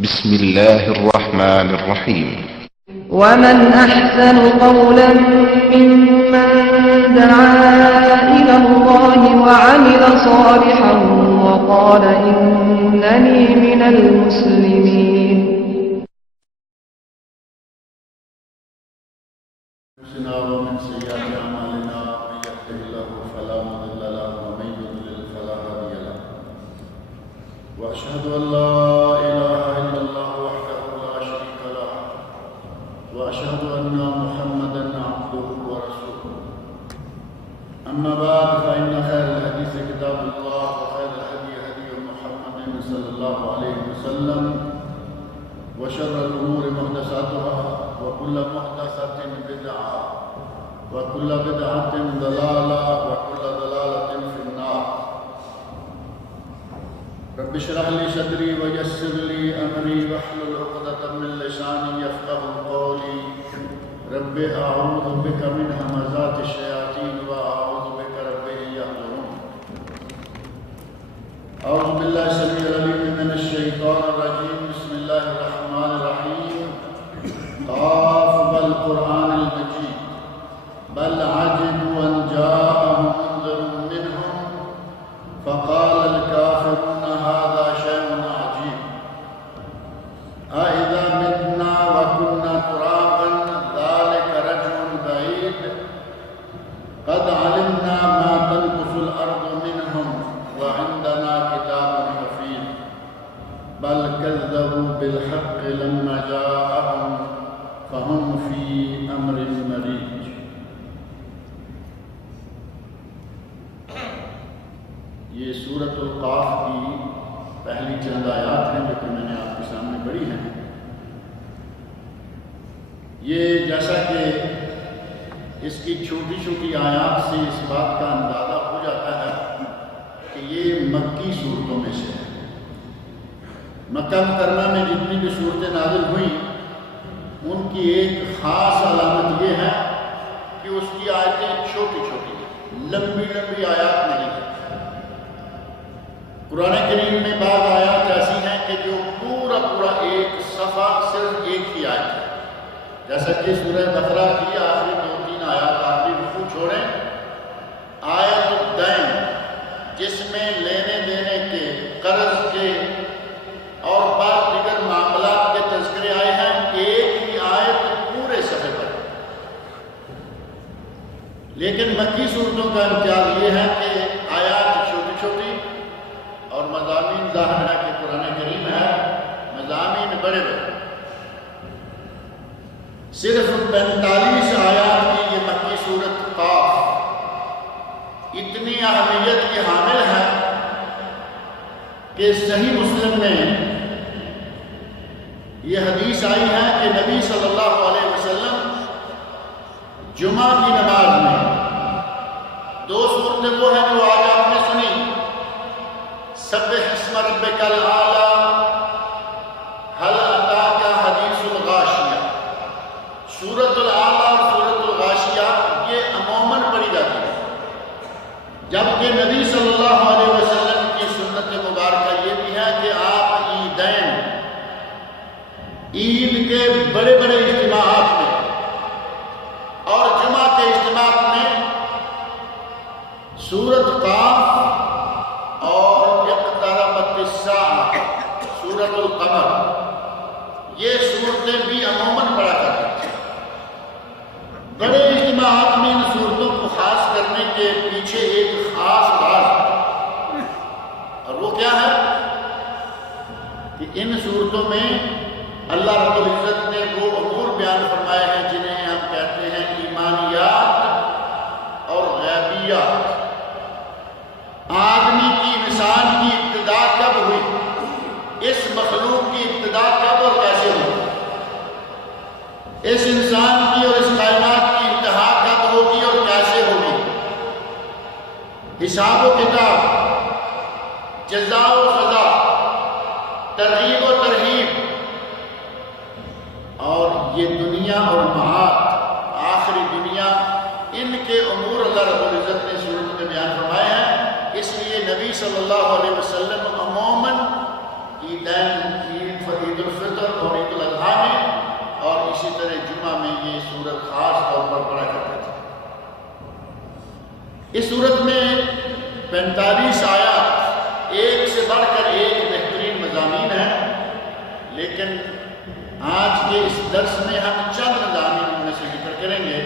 بسم الله الرحمن الرحيم. ومن أحسن قولا ممن دعا إلى الله وعمل صالحا وقال إنني من المسلمين. ومن سيئات أعمالنا من يهده الله فلا مضل له ومن يضلل فلا هادي له وأشهد أن لا إله إلا الله وحده لا شريك له وأشهد أن محمدا عبده ورسوله. أما بعد فإن خير الحديث كتاب الله وخير الهدي هدي محمد صلى الله عليه وسلم وشر الأمور محدثاتها وكل محدثة بدعة وكل بدعة ضلالة وكل ضلالة في النار. رب اشرح لي صدري ويسر لي أمري واحلل عقدة من لساني يفقهوا قولي. رب أعوذ بك من همزات الشياطين وأعوذ بك رب أن يحضرون. أعوذ بالله السميع العليم من الشيطان الرجيم. بسم الله الرحمن الرحيم. قاف والقرآن المجيد بل عجبوا أن جاءهم منذر منهم فقال الكافرون هذا شيء عجيب أإذا متنا وكنا ترابا ذلك رجع بعيد قد علمنا ما تنقص الأرض منهم وعندنا كتاب حفيظ بل كذبوا بالحق لما جاءهم فهم في أمر مريج. یہ سورۃ القاف کی پہلی چند آیات ہیں جو کہ میں نے آپ کے سامنے پڑھی ہیں. یہ جیسا کہ اس کی چھوٹی چھوٹی آیات سے اس بات کا اندازہ ہو جاتا ہے کہ یہ مکی صورتوں میں سے ہے. مکہ مکرمہ میں جتنی بھی صورتیں نازل ہوئیں ان کی ایک خاص علامت یہ ہے کہ اس کی آیتیں چھوٹی چھوٹی ہیں، لمبی لمبی آیات نہیں ہیں. قرآن کریم میں بعض آیات ایسی ہیں کہ جو پورا پورا ایک صفحہ صرف ایک ہی آیت ہے، جیسا کہ سورہ بقرہ کی آخری 2-3 آیات آخری رکوع چھوڑیں. آیت الدین جس میں لینے دینے کے، قرض کے اور بعض دیگر معاملات کے تذکرے آئے ہیں، ایک ہی آیت پورے صفحے پر. لیکن مکی صورتوں کا امتیاز یہ ہے کہ آیات چھوٹی چھوٹی اور مضامین ظاہر ہے کہ قرآن کریم ہے، مضامین بڑے بڑے. صرف 45 آیات کی یہ مکی صورت قاف اتنی اہمیت کی حامل ہے کہ صحیح مسلم میں یہ حدیث آئی ہے کہ نبی صلی اللہ علیہ وسلم جمعہ کی نماز میں 2 صورتیں وہ ہیں جو آج آپ نے سنی، سبح اسم ربک الاعلی، هل اتاک حدیث الغاشیہ. سورۃ الاعلی اور سورۃ الغاشیہ یہ عموماً پڑھی جاتی ہے، جبکہ نبی صلی اللہ علیہ وسلم کی سنت مبارکہ یہ بھی ہے کہ آپ عیدین، عید کے بڑے بڑے اجتماعات میں اور جمعہ کے اجتماعات میں سورۃ قاف اور اقتربت الساعہ، سورۃ القمر، یہ صورتیں بھی عموماً پڑھا کرتے ہیں. بڑے اجتماعات میں ان صورتوں کو خاص کرنے کے پیچھے ایک خاص راز ہے، اور وہ کیا ہے کہ ان صورتوں میں اللہ رب العزت نے وہ امور بیان فرمائے ہیں جنہیں ہم کہتے ہیں ایمانیات اور غیبیات. آدمی کی، انسان کی ابتدا کب ہوئی، اس مخلوق کی ابتدا کب اور کیسے ہوئی، اس انسان کی اور اس کائنات کی انتہا کب ہوگی اور کیسے ہوگی، حساب و کتاب، جزا و سزا، ترغیب و ترہیب، اور یہ دنیا اور معاد، آخری دنیا، ان کے امور اللہ رب العزت نے سورت میں بیان فرمائے ہیں. اس لیے نبی صلی اللہ علیہ وسلم عموماً عیدین، عید الفطر اور عید الاضحیٰ میں، اور اسی طرح جمعہ میں یہ سورت خاص طور پر پڑھا کرتے تھے۔ اس سورت میں 45 آیات، ایک سے بڑھ کر ایک بہترین مضامین ہیں، لیکن آج کے اس درس میں ہم چند مضامین میں سے ذکر کریں گے،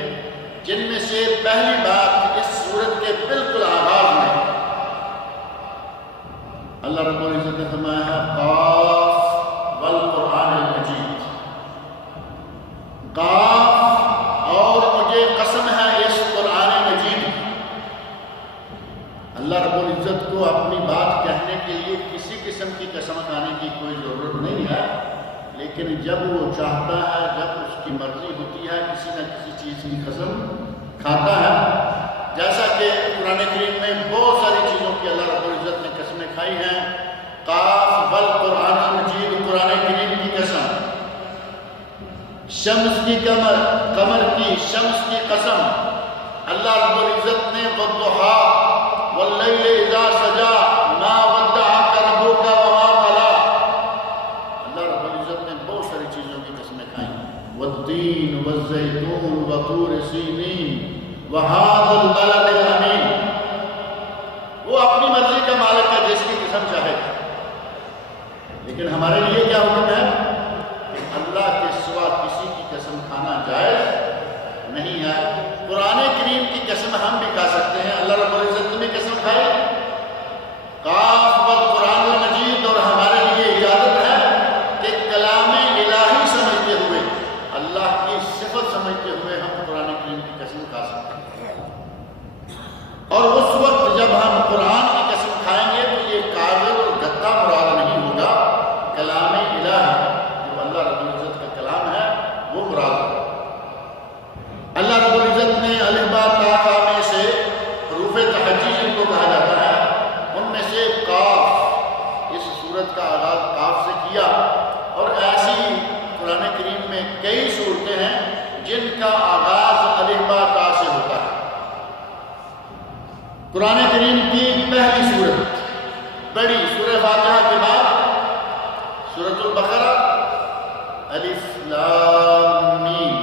جن میں سے پہلی بات اس سورت کے بالکل آغاز میں اللہ رب العزت نے فرمایا ہے قاف والقرآن المجید، قاف اور مجھے قسم ہے اس قرآن مجید۔ اللہ رب العزت کو اپنی بات کہنے کے لیے کسی قسم کی قسم کھانے کی کوئی ضرورت نہیں ہے، لیکن جب وہ چاہتا ہے، جب اس کی مرضی ہوتی ہے، کسی نہ کسی چیز کی قسم کھاتا ہے۔ جیسا کہ قرآن کریم میں بہت ساری چیزوں کی اللہ رب العزت نے قسمیں کھائی ہیں۔ قاف والقرآن المجید، قرآن کریم کی قسم، شمس کی قمر کی، شمس کی قسم اللہ رب العزت نے والضحیٰ واللیل اذا سجا ما ودعک ربک وما قلی، اللہ رب العزت نے بہت ساری چیزوں کی قسمیں کھائیں، والتین والزیتون وطور سینین وہذا البلد الامین۔ وہ اپنی مرضی کا مالک ہے، جس کی قسم چاہے، لیکن ہمارے لیے کیا حکم ہے کہ اللہ کے سوا کسی کی قسم کھانا جائز نہیں ہے۔ قرآن کریم کی قسم ہم بھی کھا سکتے ہیں، اللہ رب العزت نے بھی قسم کھائی قاف والقرآن المجید، اور ہمارے لیے اجازت ہے کہ کلام الہی سمجھتے ہوئے، اللہ کی صفت سمجھتے ہوئے ہم قرآن کریم کی قسم کھا سکتے ہیں۔ اور اس وقت جب ہم قرآن کی قسم کھائیں گے تو یہ کاغذ اور گتا مراد نہیں ہوگا، کلام الہی جو اللہ رب العزت کا کلام ہے وہ مراد ہے۔ اللہ رب العزت نے الف با تا ثا میں سے حروف تہجی جن کو کہا جاتا ہے، ان میں سے قاف، اس سورت کا آغاز قاف سے کیا، اور ایسی قرآن کریم میں کئی صورتیں ہیں جن کا آغاز الف با تا سے ہوتا ہے۔ قرآن کریم کی پہلی سورت بڑی سورہ فاتحہ کے بعد سورۃ البقرہ، الف لام میم،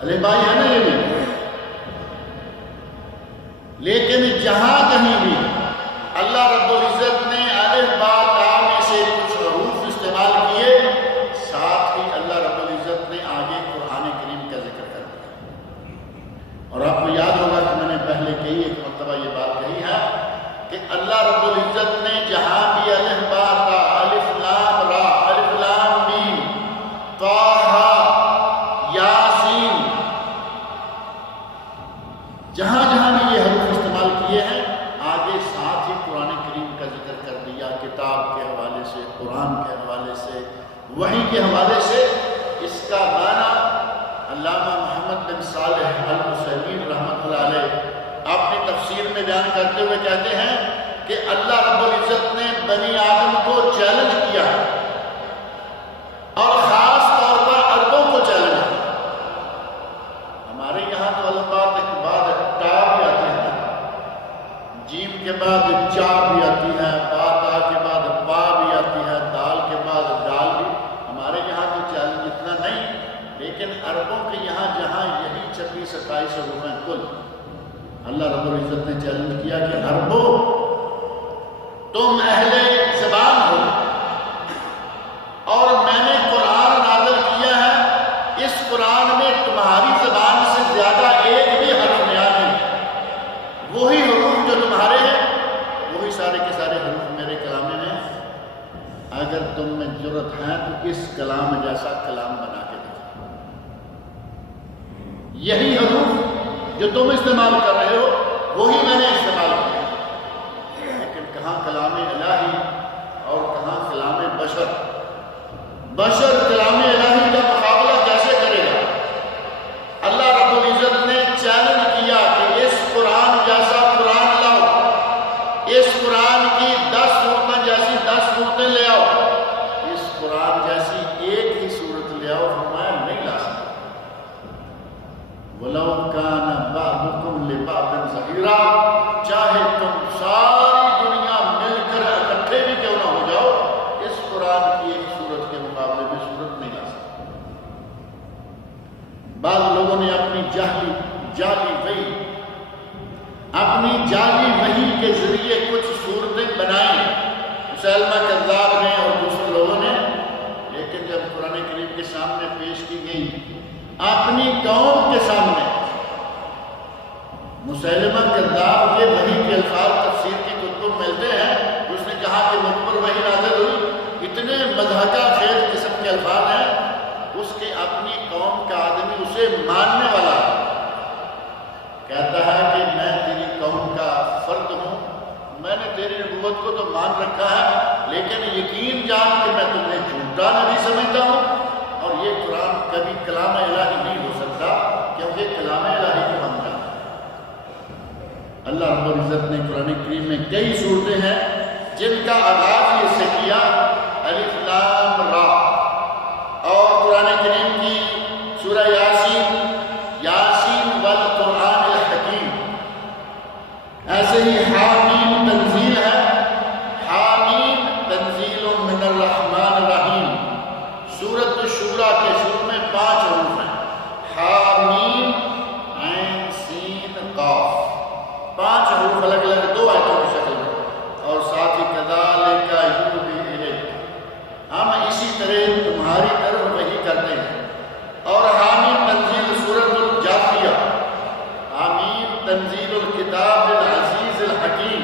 الف بائی ہے نا یہ بھی، لیکن جہاں کہیں بھی اللہ رب العزت نے الف با تا میں سے کچھ حروف استعمال کیے، ساتھ ہی اللہ رب العزت نے آگے قرآن کریم کا ذکر کر دیا۔ اور آپ کو یاد ہوگا کہ میں نے پہلے کئی ایک مرتبہ یہ بات کہی ہے کہ اللہ رب العزت نے جہاں بھی الف با تا، الف لام را، الف لام میم، طٰ، یاسین، جہاں جہاں بھی یہ حروف استعمال کیے ہیں، آگے ساتھ ہی قرآن کریم کا ذکر کر دیا، کتاب کے حوالے سے، قرآن کے حوالے سے، وحی کے حوالے سے۔ اس کا معنی علامہ محمد بن صالح العثیمین رحمۃ اللہ علیہ اپنی تفسیر میں بیان کرتے ہوئے کہتے ہیں کہ اللہ رب العزت نے بنی آدم کو چیلنج کیا ہے، اور خاص طور پر عربوں کو چیلنج کیا۔ ہمارے یہاں تو الفاظ کے بعد تا بھی آتے ہیں، جیم کے بعد چا بھی آتی ہے، با تا کے بعد پا بھی آتی ہے، دال کے بعد ڈال بھی۔ ہمارے یہاں تو چیلنج اتنا نہیں، لیکن عربوں کے یہاں جہاں یہی 26-27 حروف ہیں کل، اللہ رب العزت نے چیلنج کیا کہ عربوں تم اہل زبان ہو، اور میں نے قرآن نازل کیا ہے، اس قرآن میں تمہاری زبان سے زیادہ ایک بھی حرف نیا نہیں، وہی حروف جو تمہارے ہیں وہی سارے کے سارے حروف میرے کلام میں ہیں، اگر تم میں جرأت ہے تو اس کلام جیسا کلام بنا کے دکھاؤ۔ یہی حروف جو تم استعمال کر رہے ہو وہی میں نے استعمال کیا، لیکن کہاں کلام الہی اور کہاں کلام بشر۔ بشر کلام الہی کا مقابلہ کیسے کرے گا؟ اللہ رب العزت نے چیلنج کیا کہ اس قرآن جیسا قرآن لاؤ، اس قرآن کی 10 صورتیں جیسی 10 صورتیں لے آؤ، اس قرآن جیسی ایک ہی صورت لے آؤ، فرمایا نہیں لا سکتا۔ وَلَوْ كَانَ بَعْضُكُمْ لِبَعْضٍ ظَهِيرًا، چاہے تم ساری دنیا مل کر اکٹھے بھی کیوں نہ ہو جاؤ، اس قرآن کی ایک صورت کے مقابلے میں صورت نہیں لا سکتا۔ بعض لوگوں نے اپنی جعلی وحی کے ذریعے کچھ صورتیں بنائی، مسیلمہ کذاب نے اور دوسرے لوگوں نے، لیکن جب قرآن کریم کے سامنے پیش کی گئی اپنی قوم کے سامنے، مسیلمہ کذاب کے وحی کے الفاظ تفسیر کی کتب ملتے ہیں، اس نے کہا کہ مجھ پر وحی نازل ہوئی، اتنے مضحکہ خیز قسم کے الفاظ ہیں، اس کے اپنی قوم کا آدمی اسے ماننے والا کہتا ہے کہ میں تیری قوم کا فرد ہوں، میں نے تیری نبوت کو تو مان رکھا ہے، لیکن یقین جان کہ میں تمہیں جھوٹا نبی سمجھتا ہوں، اور یہ قرآن کبھی کلام الہی نہیں ہو سکتا، کیونکہ کلام الہی کو ہم جانتے ہیں۔ اللہ رب العزت نے قرآن کریم میں کئی صورتیں ہیں جن کا آغاز اس سے کیا، الف لام را، اور قرآن کریم کی سورہ یاسین والقرآن الحکیم، ایسے ہی حامیم تنزیل ہے، حامیم تنزیل من الرحمن الرحیم، سورۃ الشورى کے شروع میں 5 حروف ہیں، حامیم عین سین قاف، 5 حروف الگ الگ 2 آیتوں کی شکل میں، اور ساتھ ہی کذالک یوحی الیک، ہم اسی طرح تمہاری طرف وحی کرتے ہیں، اور حامیم تنزیل سورۃ الجاثیہ، حامیم تنزیل الکتاب العزیز الحکیم،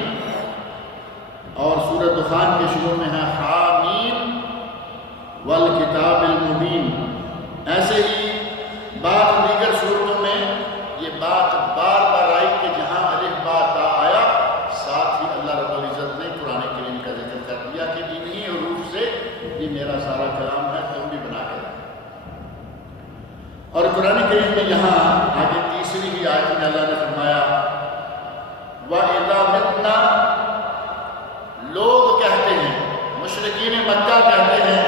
اور سورۃ دخان کے شروع میں ہے حامیم والکتاب المبین۔ ایسے ہی بعض دیگر صورتوں میں یہ بات بار بار آئی کہ جہاں الف با تا آیا، ساتھ ہی اللہ رب العزت نے قرآن کریم کا ذکر کر دیا کہ انہی حروف سے یہ میرا سارا کلام ہے، تم بھی بنا کر۔ اور قرآن کریم میں یہاں آگے تیسری ہی آیت میں اللہ نے فرمایا وَإِذَا مِتْنَا، لوگ کہتے ہیں، مشرکین مکہ کہتے ہیں،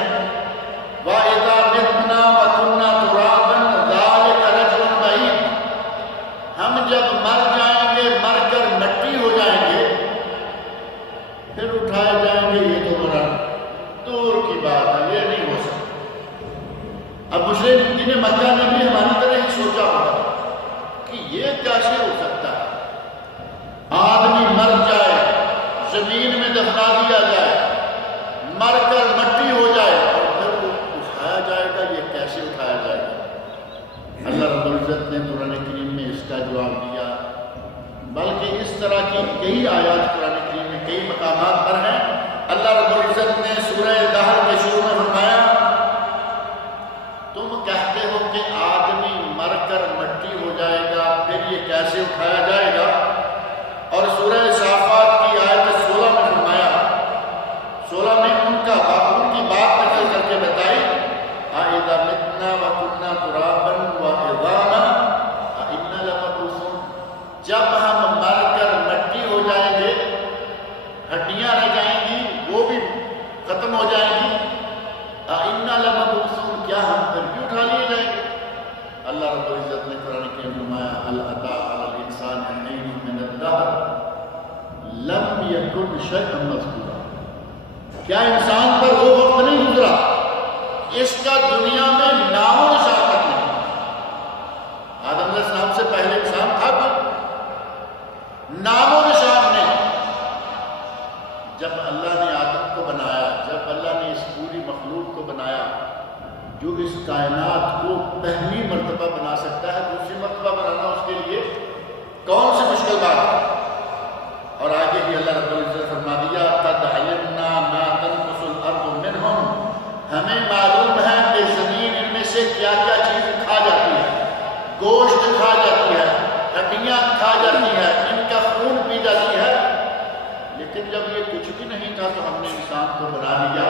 وَإِذَا مِتْنَا وَكُنَّا تُرَابًا ذَلِكَ رَجْعٌ بَعِيدٌ، ہم جب مر جائیں گے، مر کر مٹی ہو جائیں گے، پھر اٹھائے جائیں گے، یہ تو بڑا دور کی بات ہے، یہ نہیں ہو سکتا۔ اب مشرکین مکہ نے بھی ہماری طرح ہی سوچا ہوگا کہ یہ کیسے ہو سکتا ہے، آدمی مر جائے، زمین میں دفنا دیا جائے، مر کر مٹی ہو جائے، اور پھر اٹھایا جائے گا، یہ کیسے اٹھایا جائے گا؟ اللہ رب العزت نے قرآن کریم میں اس کا جواب دیا، بلکہ اس طرح کی کئی آیات قرآن کریم میں کئی مقامات پر ہیں۔ اللہ رب العزت نے سورہ دہر کے شروع میں فرمایا تم کہتے ہو کہ آدمی مر کر مٹی ہو جائے گا، پھر یہ کیسے اٹھایا جائے گا؟ اور سورہ صافات کی آیت 16 میں فرمایا، 16 میں ان کی بات نقل کر کے بتائی، اَإِذَا مِتْنَا وَكُنَّا تُرَابًا وَعِظَامًا أَإِنَّا لَمَبْعُوثُونَ، جب ہم مر کر مٹی ہو جائیں گے، ہڈیاں رہ جائیں گی، وہ بھی ختم ہو جائیں گی، أَإِنَّا لَمَبْعُوثُونَ، کیا ہم پھر بھی اٹھا لیے جائیں گے؟ اللہ رب العزت نے قرآن کے فرمایا هل أتى على الإنسان حين من الدهر لم يكن شيئا مذكورا، کیا انسان پر وہ وقت نہیں گزرا اس کا دنیا میں نام و نشان تک نہیں؟ آدم علیہ السلام سے پہلے انسان تھا کوئی؟ نام و نشان نہیں۔ جب اللہ نے آدم کو بنایا، جب اللہ نے اس پوری مخلوق کو بنایا، جو اس کائنات کو پہلی مرتبہ بنا سکتا ہے، دوسری مرتبہ بنانا اس کے لیے کون سی مشکل بات ہے؟ اور آگے ہی اللہ رب العزت فرما دیا قد علمنا ما تنقص الارض منہم، ہمیں معلوم ہے کہ زمین ان میں سے کیا کیا چیز کھا جاتی ہے، گوشت کھا جاتی ہے، ہڈیاں کھا جاتی ہے، ان کا خون پی جاتی ہے، لیکن جب یہ کچھ بھی نہیں تھا تو ہم نے انسان کو بنا لیا،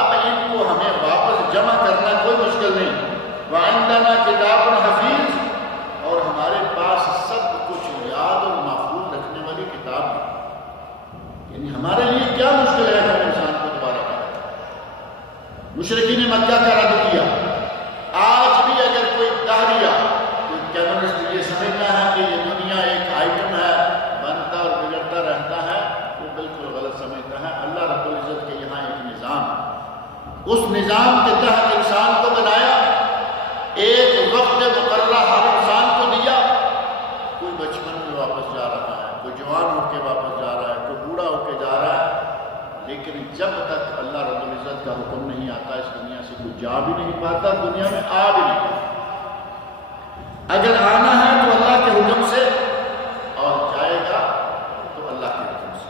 اب ان کو ہمیں واپس جمع کرنا کوئی مشکل نہیں۔ وعندنا کتاب حفیظ، اور ہمارے پاس سب کچھ یاد اور محفوظ رکھنے والی کتاب ہے، یعنی ہمارے لیے کیا مشکل ہے کہ ہم انسان کو دوبارہ کریں؟ مشرکین مکہ کا رد کیا۔ آج بھی اگر کوئی دہریہ، کوئی کیمسٹ یہ سمجھتا ہے کہ یہ دنیا ایک آئٹم ہے، بنتا اور بگڑتا رہتا ہے، وہ بالکل غلط سمجھتا ہے۔ اللہ رب العزت کے یہاں ایک نظام ہے، اس اس نظام کے تحت انسان کو بنایا، ایک وقت مقررہ ہر انسان کو دیا. کوئی بچپن میں واپس جا رہا ہے، کوئی جوان ہو کے واپس جا رہا ہے، کوئی بوڑھا ہو کے جا رہا ہے، لیکن جب تک اللہ رب العزت کا حکم نہیں آتا اس دنیا سے کوئی جا بھی نہیں پاتا، دنیا میں آ بھی نہیں پاتا. اگر آنا ہے تو اللہ کے حکم سے، اور جائے گا تو اللہ کے حکم سے.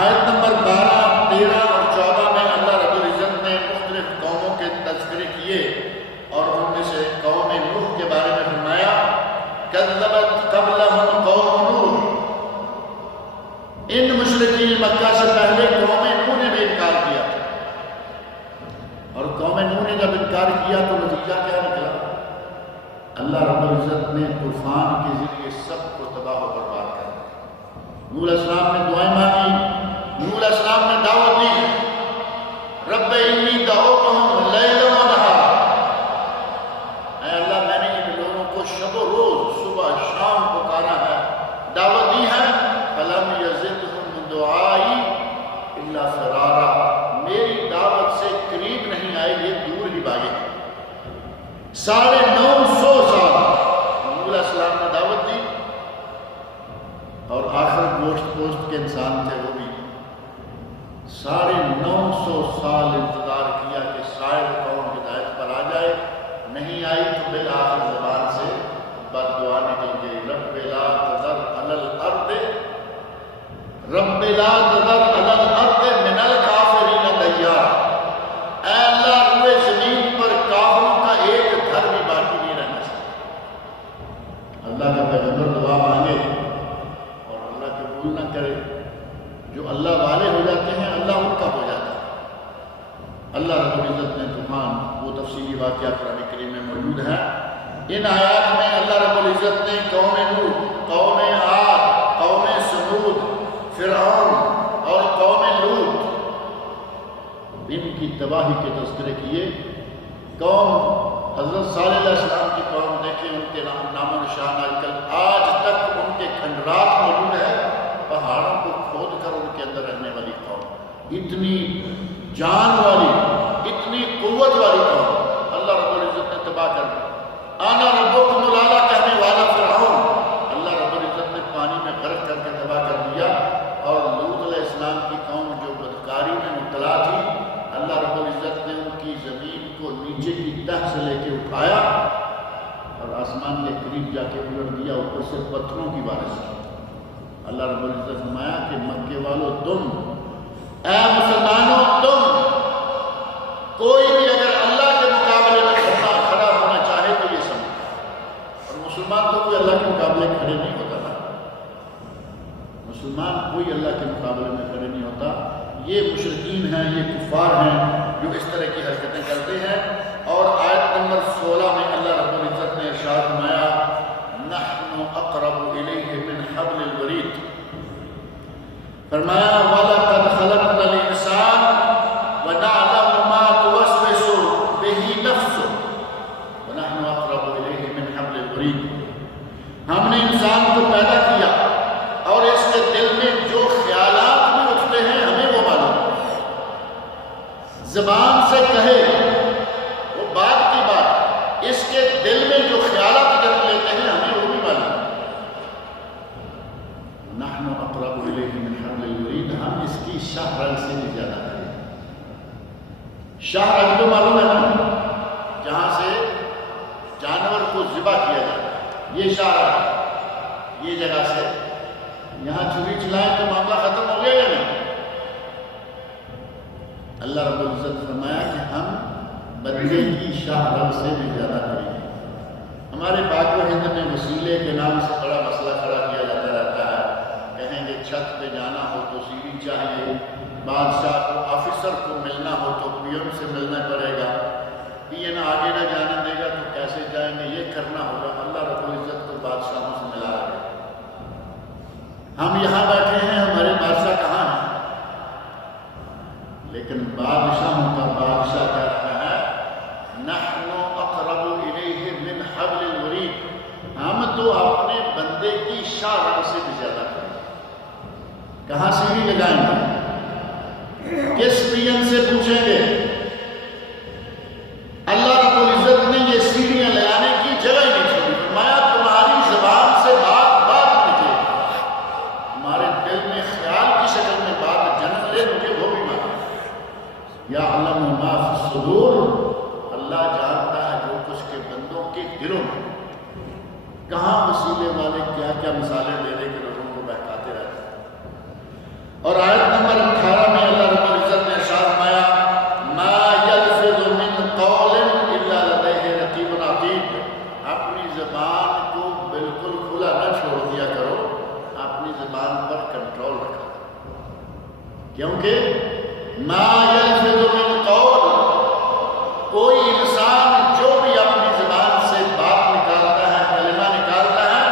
آیت نمبر 12، 13 اور 14 میں اللہ رب العزت نے مختلف قوموں کے تذکرے کیے اور ان میں سے قوم نوح کے بارے میں فرمایا کذبت قبلہم قوم نوح. ان مشرکین مکہ سے پہلے قوم نوح نے بھی انکار کیا، اور قوم نوح نے جب انکار کیا تو نتیجہ کیا نکلا؟ اللہ رب العزت نے طوفان کے ذریعے سب کو تباہ و برباد کر دیا. نوح علیہ السلام نے دعائیں مانگی، نوح علیہ السلام نے دعوت دی، رب انی دعوتہم لیلا و نہارا، اے اللہ میں نے ان لوگوں کو شب و روز صبح شام پکارا ہے، دعوت دی ہے. فلم یزدہم دعائی الا فرارا، میری دعوت سے قریب نہیں آئے، یہ دور ہی بھاگے. 950 سال نوح علیہ السلام نے دعوت دی، اور آخر گوشت پوشت کے انسان تھے وہ بھی. 950 سال انتظار کیا کہ شاید قوم ہدایت پر آ جائے، نہیں آئی تو بالآخر زبان سے بد دعا نکل گئی، رب لا تذر علی الارض، رب لا تذر علی الارض من الکافرین دیارا، اے اللہ روئے زمین پر کافروں کا ایک گھر بھی باقی نہیں رہنا چاہیے. اللہ کا پیغمبر دعا مانگے اور اللہ قبول نہ کرے. جو اللہ والے ہو جاتے ہیں اللہ ان کا ہو جاتا ہے. اللہ رب العزت نے طوفان، وہ تفصیلی واقعہ قرآن کریم میں موجود ہے. ان آیات میں اللہ رب العزت نے قوم نوح، قوم عاد، قوم ثمود، فرعون اور قوم لوط، ان کی تباہی کے تذکرے کیے. قوم حضرت صالح علیہ السلام کی قوم دیکھیں، ان کے نام و نشان آج کل آج تک ان کے کھنڈرات موجود ہے. پہاڑوں کو کھود کر ان کے اندر رہنے والی قوم، اتنی جان والی، اتنی قوت والی قوم اللہ رب العزت نے تباہ کر دی. آنا ربکم الاعلی کہنے والا فرعون اللہ رب العزت نے پانی میں غرق کر کے تباہ کر دیا. اور لوط علیہ السلام کی قوم جو بدکاری میں مبتلا تھی، اللہ رب العزت نے ان کی زمین کو نیچے کی تہ سے لے کے اٹھایا اور آسمان کے قریب جا کے الٹ دیا، اوپر سے پتھروں کی بارش کی. اللہ رب العزت فرمایا کہ مکے والوں تم، اے مسلمانوں تم، کوئی بھی اگر اللہ کے مقابلے میں کھڑا ہونا چاہے تو یہ سمجھ، اور مسلمان تو کوئی اللہ کے مقابلے کھڑے نہیں ہوتا نا، مسلمان کوئی اللہ کے مقابلے میں کھڑے نہیں ہوتا. یہ مشرکین ہیں، یہ کفار ہیں جو اس طرح کی حرکتیں کرتے ہیں. اور آیت نمبر 16 میں اللہ رب العزت نے ارشاد فرمایا نحن اقرب الیہ من حبل الورید، فرمایا وَلَقَدْ خَلَقْنَا الْإِنسَانَ وَنَعْلَمُ مَا تُوَسْوِسُ بِهِ نَفْسُهُ وَنَحْنُ أَقْرَبُ إِلَيْهِ مِنْ حَبْلِ الْوَرِيدِ. ہم نے انسان کو پیدا کیا اور اس کے دل میں جو خیالات بھی اٹھتے ہیں ہمیں وہ معلوم ہے. زبان سے کہے وہ بات کی بات، اس کے دل میں جو خیالات جنم لیتے ہیں ہمیں وہ بھی معلوم ہے. نحن اقرب الیہ من حبل الورید، ہم اس کی شاہ رگ سے بھی زیادہ کریں. شاہ رگ تو معلوم ہے نا، جہاں سے جانور کو ذبح کیا جاتا ہے، یہ شاہ رگ. یہ جگہ سے یہاں چھری چلائیں تو معاملہ ختم ہو گیا یا نہیں؟ اللہ رب العزت فرمایا کہ ہم بندے کی شاہ رگ سے بھی زیادہ کریں. ہمارے پاک و ہند میں وسیلے کے نام سے بڑا مسئلہ کھڑا کیا جاتا رہتا ہے. کہیں گے چھت پہ جانا ہو تو سیڑھی چاہیے، بادشاہ کو آفیسر کو ملنا ہو تو پی ایم سے ملنا پڑے گا، پی این آگے نہ جانے دے گا تو کیسے جائیں گے، یہ کرنا ہوگا. اللہ رب العزت کو بادشاہوں سے ملا رہے ہیں. ہم یہاں بیٹھے ہیں، ہمارے بادشاہ کہاں ہیں؟ لیکن بادشاہوں کا بادشاہ کہہ رہا ہے نحن اقرب الیہ من حبل الورید، ہم تو اپنے بندے کی شاہ رگ سے بھی زیادہ کریں. کہاں سیڑھی لگائیں گے؟ کس پی ایم سے پوچھیں گے؟ اللہ رب العزت نے یہ سیڑھیاں لگانے کی جگہ ہی نہیں چھوڑی، فرمایا تمہاری زبان سے بات نکلے، تمہارے دل میں خیال کی شکل میں بات جنم لے، مجھے وہ بھی معلوم۔ یعلم ما فی الصدور، اللہ جانتا ہے جو کچھ کے بندوں کے دلوں میں، کہاں وسیلے والے کیا کیا مثالیں دے دے کے لوگوں کو بہکاتے رہتے ہیں۔ اور آیت نمبر 18 میں اللہ رب العزت نے ارشاد فرمایا ما یلفظ من قول الا لدیہ رقیب عتید، اپنی زبان کو بالکل کھلا نہ چھوڑ دیا کرو، اپنی زبان پر کنٹرول رکھا، کیونکہ ما یلفظ من قول، کوئی انسان جو بھی اپنی زبان سے بات نکالتا ہے، کلمہ نکالتا ہے،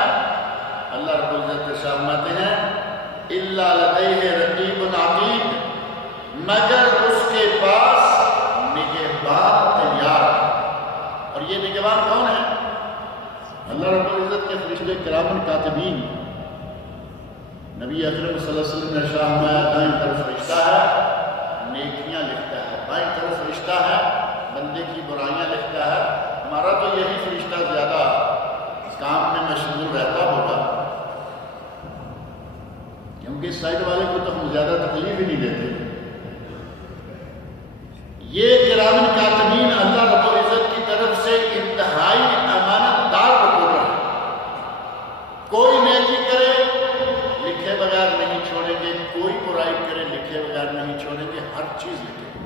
اللہ رب العزت ارشاد فرماتے ہیں الا لدیہ رقیب عتید، مگر اس کے پاس نگہبان تیار۔ اور یہ نگہبان کون ہے؟ اللہ رب العزت کے فرشتے کرام کاتبین۔ نبی اکرم صلی اللہ علیہ وسلم نے ارشاد فرمایا دائیں طرف فرشتہ ہے، نیکیاں لکھتا ہے، بائیں طرف فرشتہ ہے، بندے کی برائیاں لکھتا ہے۔ ہمارا تو یہی فرشتہ زیادہ کام میں مشغول رہتا ہوگا، کیونکہ اس سائڈ والے کو تو ہم زیادہ تکلیف ہی نہیں دیتے۔ یہ کرام کاتبین اللہ رب العزت کی طرف سے انتہائی امانت دار رپورٹر ہے، کوئی نیکی کرے لکھے بغیر نہیں چھوڑیں گے، کوئی برائی کرے لکھے بغیر نہیں چھوڑیں گے، ہر چیز لکھیں گے۔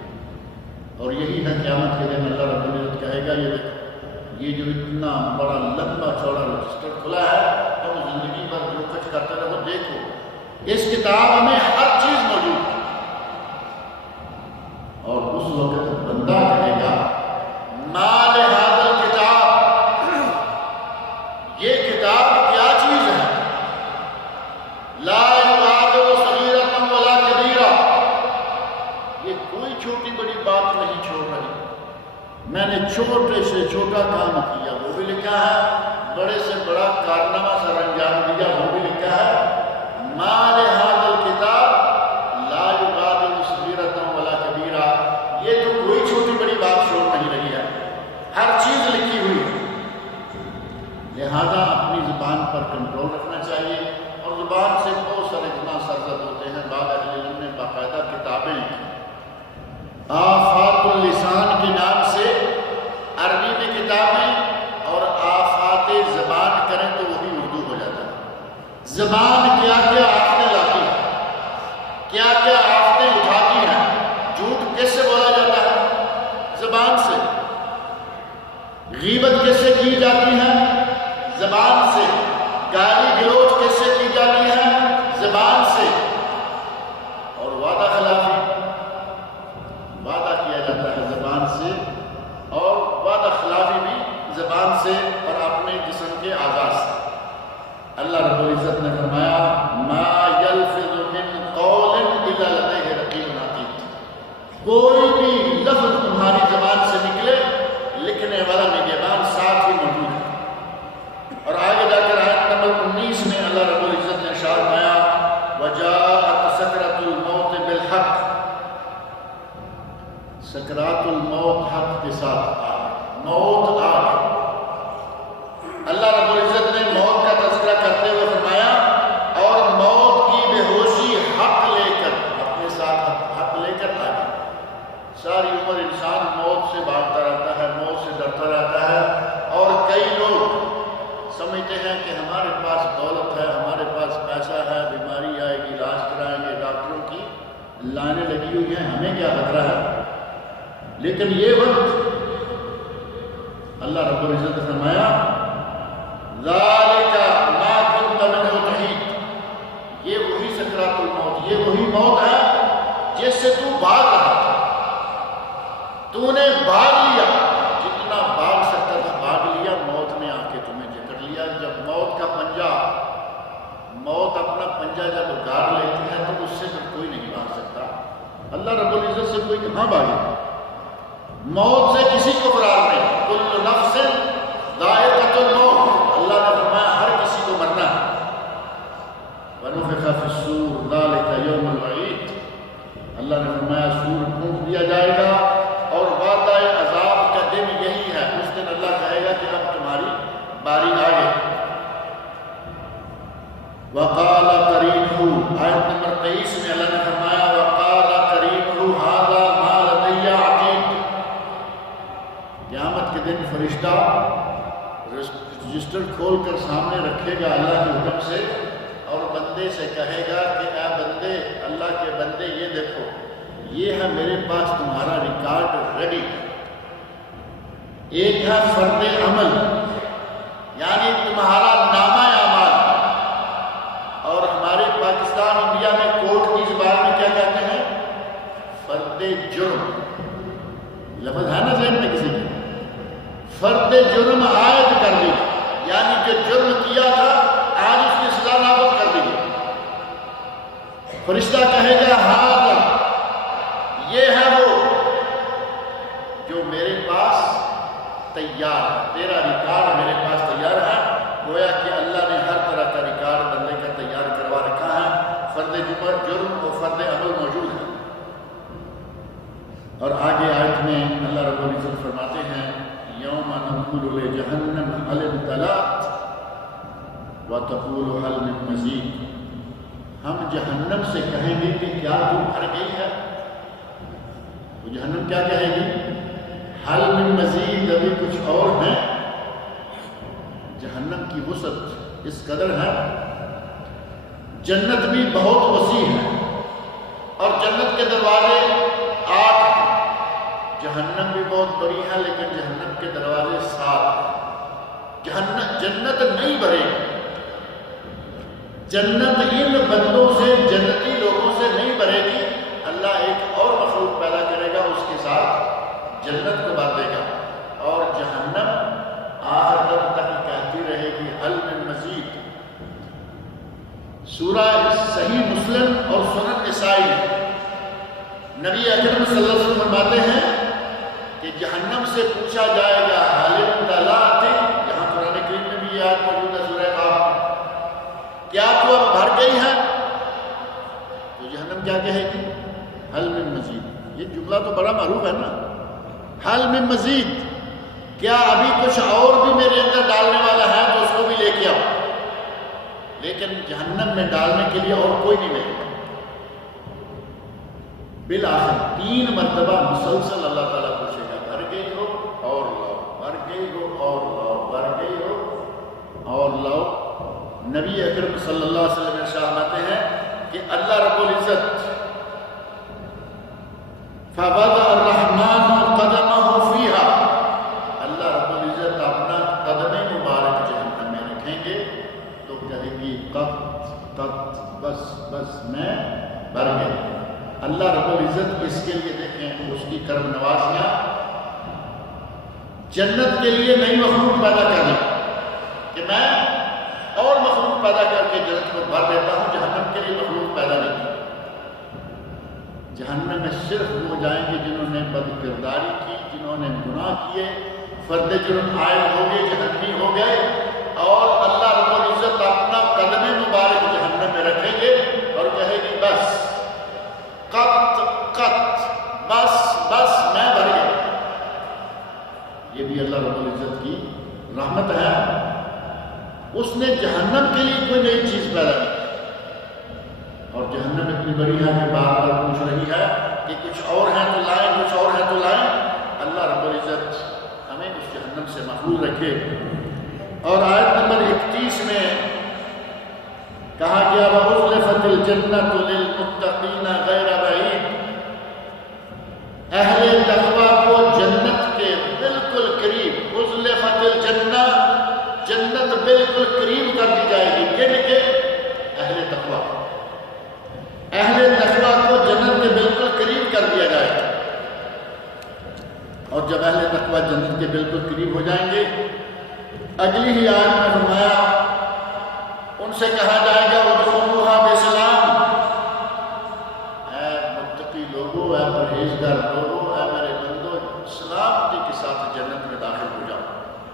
اور یہی ہے قیامت کے دن اللہ رب العزت کہے گا یہ دیکھو، یہ جو اتنا بڑا لمبا چوڑا رجسٹر کھلا ہے، تم زندگی بھر جو کچھ کرتے رہو، دیکھو اس کتاب میں ہر چیز موجود ہے۔ اور اس وقت بندہ کہے گا ما لہذا الکتاب، یہ کتاب کیا چیز ہے، لا یغادر صغیرۃ ولا کبیرہ، یہ کوئی چھوٹی بڑی بات نہیں چھوڑ رہی، میں نے چھوٹے سے چھوٹا کام کیا وہ بھی لکھا ہے، بڑے سے بڑا کارنامہ سر انجام دیا وہ بھی لکھا ہے۔ ما لہذا الکتاب لا یغادر صغیرۃ ولا کبیرہ، یہ تو کوئی چھوٹی بڑی بات چھوڑ نہیں رہی ہے، ہر چیز لکھی ہوئی ہے۔ لہذا اپنی زبان پر کنٹرول رکھنا چاہیے، اور زبان سے بہت سارے گناہ سرزد ہوتے ہیں۔ بعض اہل علم نے باقاعدہ کتابیں لکھی، آفات اللسان کے نام سے عربی میں کتابیں، اور آفات زبان کریں تو وہ بھی اردو ہو جاتا ہے۔ زبان کیا کیا آفتیں لاتی ہے، کیا کیا آفتیں اٹھاتی ہیں۔ جھوٹ کس سے بولا جاتا ہے؟ زبان سے۔ غیبت کس سے کی جاتی ہے؟ زبان سے۔ گالی گلوچ کس سے کی جاتی ہے؟ زبان سے۔ اور وعدہ خلافی، وعدہ کیا جاتا ہے زبان سے، اور وعدہ خلافی بھی زبان سے اور اپنے جسم کے اعضاء سے۔ اللہ رب العزت نے فرمایا ما یلفظ من قول الا لدیہ رقیب عتید، کوئی بھی لفظ تمہاری زبان سے نکلے لکھنے والا نگہبان ساتھ ہی موجود ہے۔ اور آگے جا کر آیت نمبر 19 میں اللہ رب العزت نے ارشاد فرمایا وجاءت سکرۃ الموت بالحق، سکرات الموت حق کے ساتھ آ گئی، موت آ گئی۔ اللہ رب العزت نے موت کا تذکرہ کرتے ہوئے فرمایا اور موت کی بے ہوشی حق لے کر اپنے ساتھ حق لے کر آ گئی۔ ساری عمر انسان موت سے بھاگتا رہتا ہے، موت سے ڈرتا رہتا ہے، اور کئی لوگ سمجھتے ہیں کہ ہمارے پاس دولت ہے، ہمارے پاس پیسہ ہے، بیماری آئے گی علاج کرائیں گے، ڈاکٹروں کی لائنیں لگی ہوئی ہیں، ہمیں کیا خطرہ ہے۔ لیکن یہ وقت اللہ رب العزت نے فرمایا ذالک ما کنت منہ تحید، یہ وہی سکرات الموت، یہ وہی موت ہے جس سے تو بھاگ رہا تھا، تو نے بھاگ لیا، جتنا بھاگ سکتا تھا بھاگ لیا، موت نے آ کے تمہیں جکڑ لیا۔ جب موت کا پنجہ، موت اپنا پنجہ جب گاڑ لیتی ہے تو اس سے پھر کوئی نہیں بھاگ سکتا۔ اللہ رب العزت سے کوئی کہاں بھاگے، موت سے کسی کو فرار نہیں۔ کل نفس ذائقۃ الموت، اللہ نے فرمایا ہر کسی کو مرنا ہے۔ ونفخ فی الصور ذلک یوم الوعید، اللہ نے فرمایا سور پھونک دیا جائے گا اور وعدہ عذاب کا دن یہی ہے. اس دن اللہ کہے گا کہ اب تمہاری باری آ گئی. وقال قرینہ، آیت نمبر 23 میں اللہ نے فرمایا وقال قرینہ ھذا ما لدی عتید. قیامت کے دن فرشتہ رجسٹر کھول کر سامنے رکھے گا اللہ کے حکم سے اور بندے سے کہے گا کہ اے بندے، اللہ کے بندے یہ دیکھو، یہ ہے میرے پاس تمہارا ریکارڈ ریڈی. ایک ہے فرد عمل یعنی تمہارا نامہ اعمال، اور ہمارے پاکستان انڈیا میں کورٹ کی زبان میں کیا کہتے ہیں؟ فرد جرم. لفظ ہے نا ذہن میں کسی کے؟ فرد جرم عائد کر دی، یعنی جو جرم کیا تھا آج اس کی سزا نافذ کر دی. فرشتہ کہے گا ہاں یہ ہے وہ جو میرے پاس تیار ہے، تیرا ریکارڈ میرے پاس تیار ہے. گویا کہ اللہ نے ہر طرح کا ریکارڈ بندے کا تیار کروا رکھا ہے. فرد جرم اور فرد عمل موجود ہے. اور آگے آیت میں اللہ رب العزت فرماتے ہیں یوم نقول لجہنم هل امتلأت وتقول هل من مزید. ہم جہنم سے کہیں گے کہ کیا تو بھر گئی ہے؟ تو جہنم کیا کہے گی؟ حل من مزید، ابھی کچھ اور ہے. جہنم کی وسعت اس قدر ہے. جنت بھی بہت وسیع ہے اور جنت کے دروازے 8 ہیں. جہنم بھی بہت بڑی ہے لیکن جہنم کے دروازے 7 ہیں. جنت نہیں بھرے گی. جنت ان بندوں سے، جنتی لوگوں سے نہیں بھرے گی. اللہ ایک اور مخلوق پیدا کرے گا، اس کے ساتھ جنت کو بھر دے گا. اور جہنم آخر دم تک کہتی رہے گی حل من مزید. سورہ صحیح مسلم اور سنن نسائی میں نبی اکرم صلی اللہ علیہ وسلم فرماتے ہیں کہ جہنم سے پوچھا جائے گا حل امتلأت. یہاں قرآن کریم میں بھی یہ آیت موجود ہے سورہ قاف، کیا تو اب بھر گئی ہے؟ تو جہنم کیا کہے گی؟ حل من مزید. یہ جملہ تو بڑا معروف ہے نا، حل من مزید. کیا ابھی کچھ اور بھی میرے اندر ڈالنے والا ہے تو اس کو بھی لے کے آؤ. لیکن جہنم میں ڈالنے کے لیے اور کوئی نہیں ملے گا. بالآخر 3 مرتبہ مسلسل اللہ تعالیٰ پوچھے گا بھر گئی ہو اور لاؤ، بھر گئی ہو اور لاؤ، بھر گئی ہو اور لاؤ. نبی اکرم صلی اللہ علیہ وسلم ارشاد فرماتے ہیں کہ اللہ رب العزت فَوَضَعَ الرَّحْمَنُ قَدَمَهُ فِيهَا، اللہ رب العزت اپنا قدم مبارک جہنم میں رکھیں گے تو کہے گی قط قط، بس بس میں بھر گئی. اللہ رب العزت اس کے لیے دیکھیں اس کی کرم نوازیاں. جنت کے لیے نئی مخلوق پیدا کرنا کہ میں اور مخلوق پیدا کر کے جنت کو بھر دیتا ہوں. جہنم کے لیے مخلوق پیدا نہیں کی. جہنم میں صرف وہ جائیں گے جنہوں نے بد کرداری کی، جنہوں نے گناہ کیے، فرد جرم عائد ہو گئے، جہنمی ہو گئے. اور اللہ رب العزت اپنا قدم مبارک جہنم میں رکھیں گے اور کہے گی بس قط قط، بس بس میں بھر گیا. یہ بھی اللہ رب العزت کی رحمت ہے. اس نے جہنم کے لیے کوئی نئی چیز پیدا کی اور جہنم اتنی بڑی ہے کہ بار بار پوچھ رہی ہے کہ کچھ اور ہیں تو لائیں، کچھ اور ہیں تو لائیں. اللہ رب العزت ہمیں اس جہنم سے محفوظ رکھے. اور آیت نمبر 31 میں کہا گیا وَأُزْلِفَتِ الْجَنَّةُ لِلْمُتَّقِينَ غَيْرَ بَعِيدٍ. اہل تقویٰ کو جنت کے بالکل قریب، اُزْلِفَتِ الْجَنَّہ، جنت بالکل قریب کر دی جائے گی. کن کے؟ اہل تقویٰ. اہل تقویٰ کو جنت کے بالکل قریب کر دیا جائے گا. اور جب اہل تقویٰ جنت کے بالکل قریب ہو جائیں گے، اگلی ہی آیت میں فرمایا ان سے کہا جائے گا ادخلوها بسلام. اے متقی لوگو، اے پرہیزگار لوگو، اے میرے بندو، سلامتی کے ساتھ جنت میں داخل ہو جاؤ.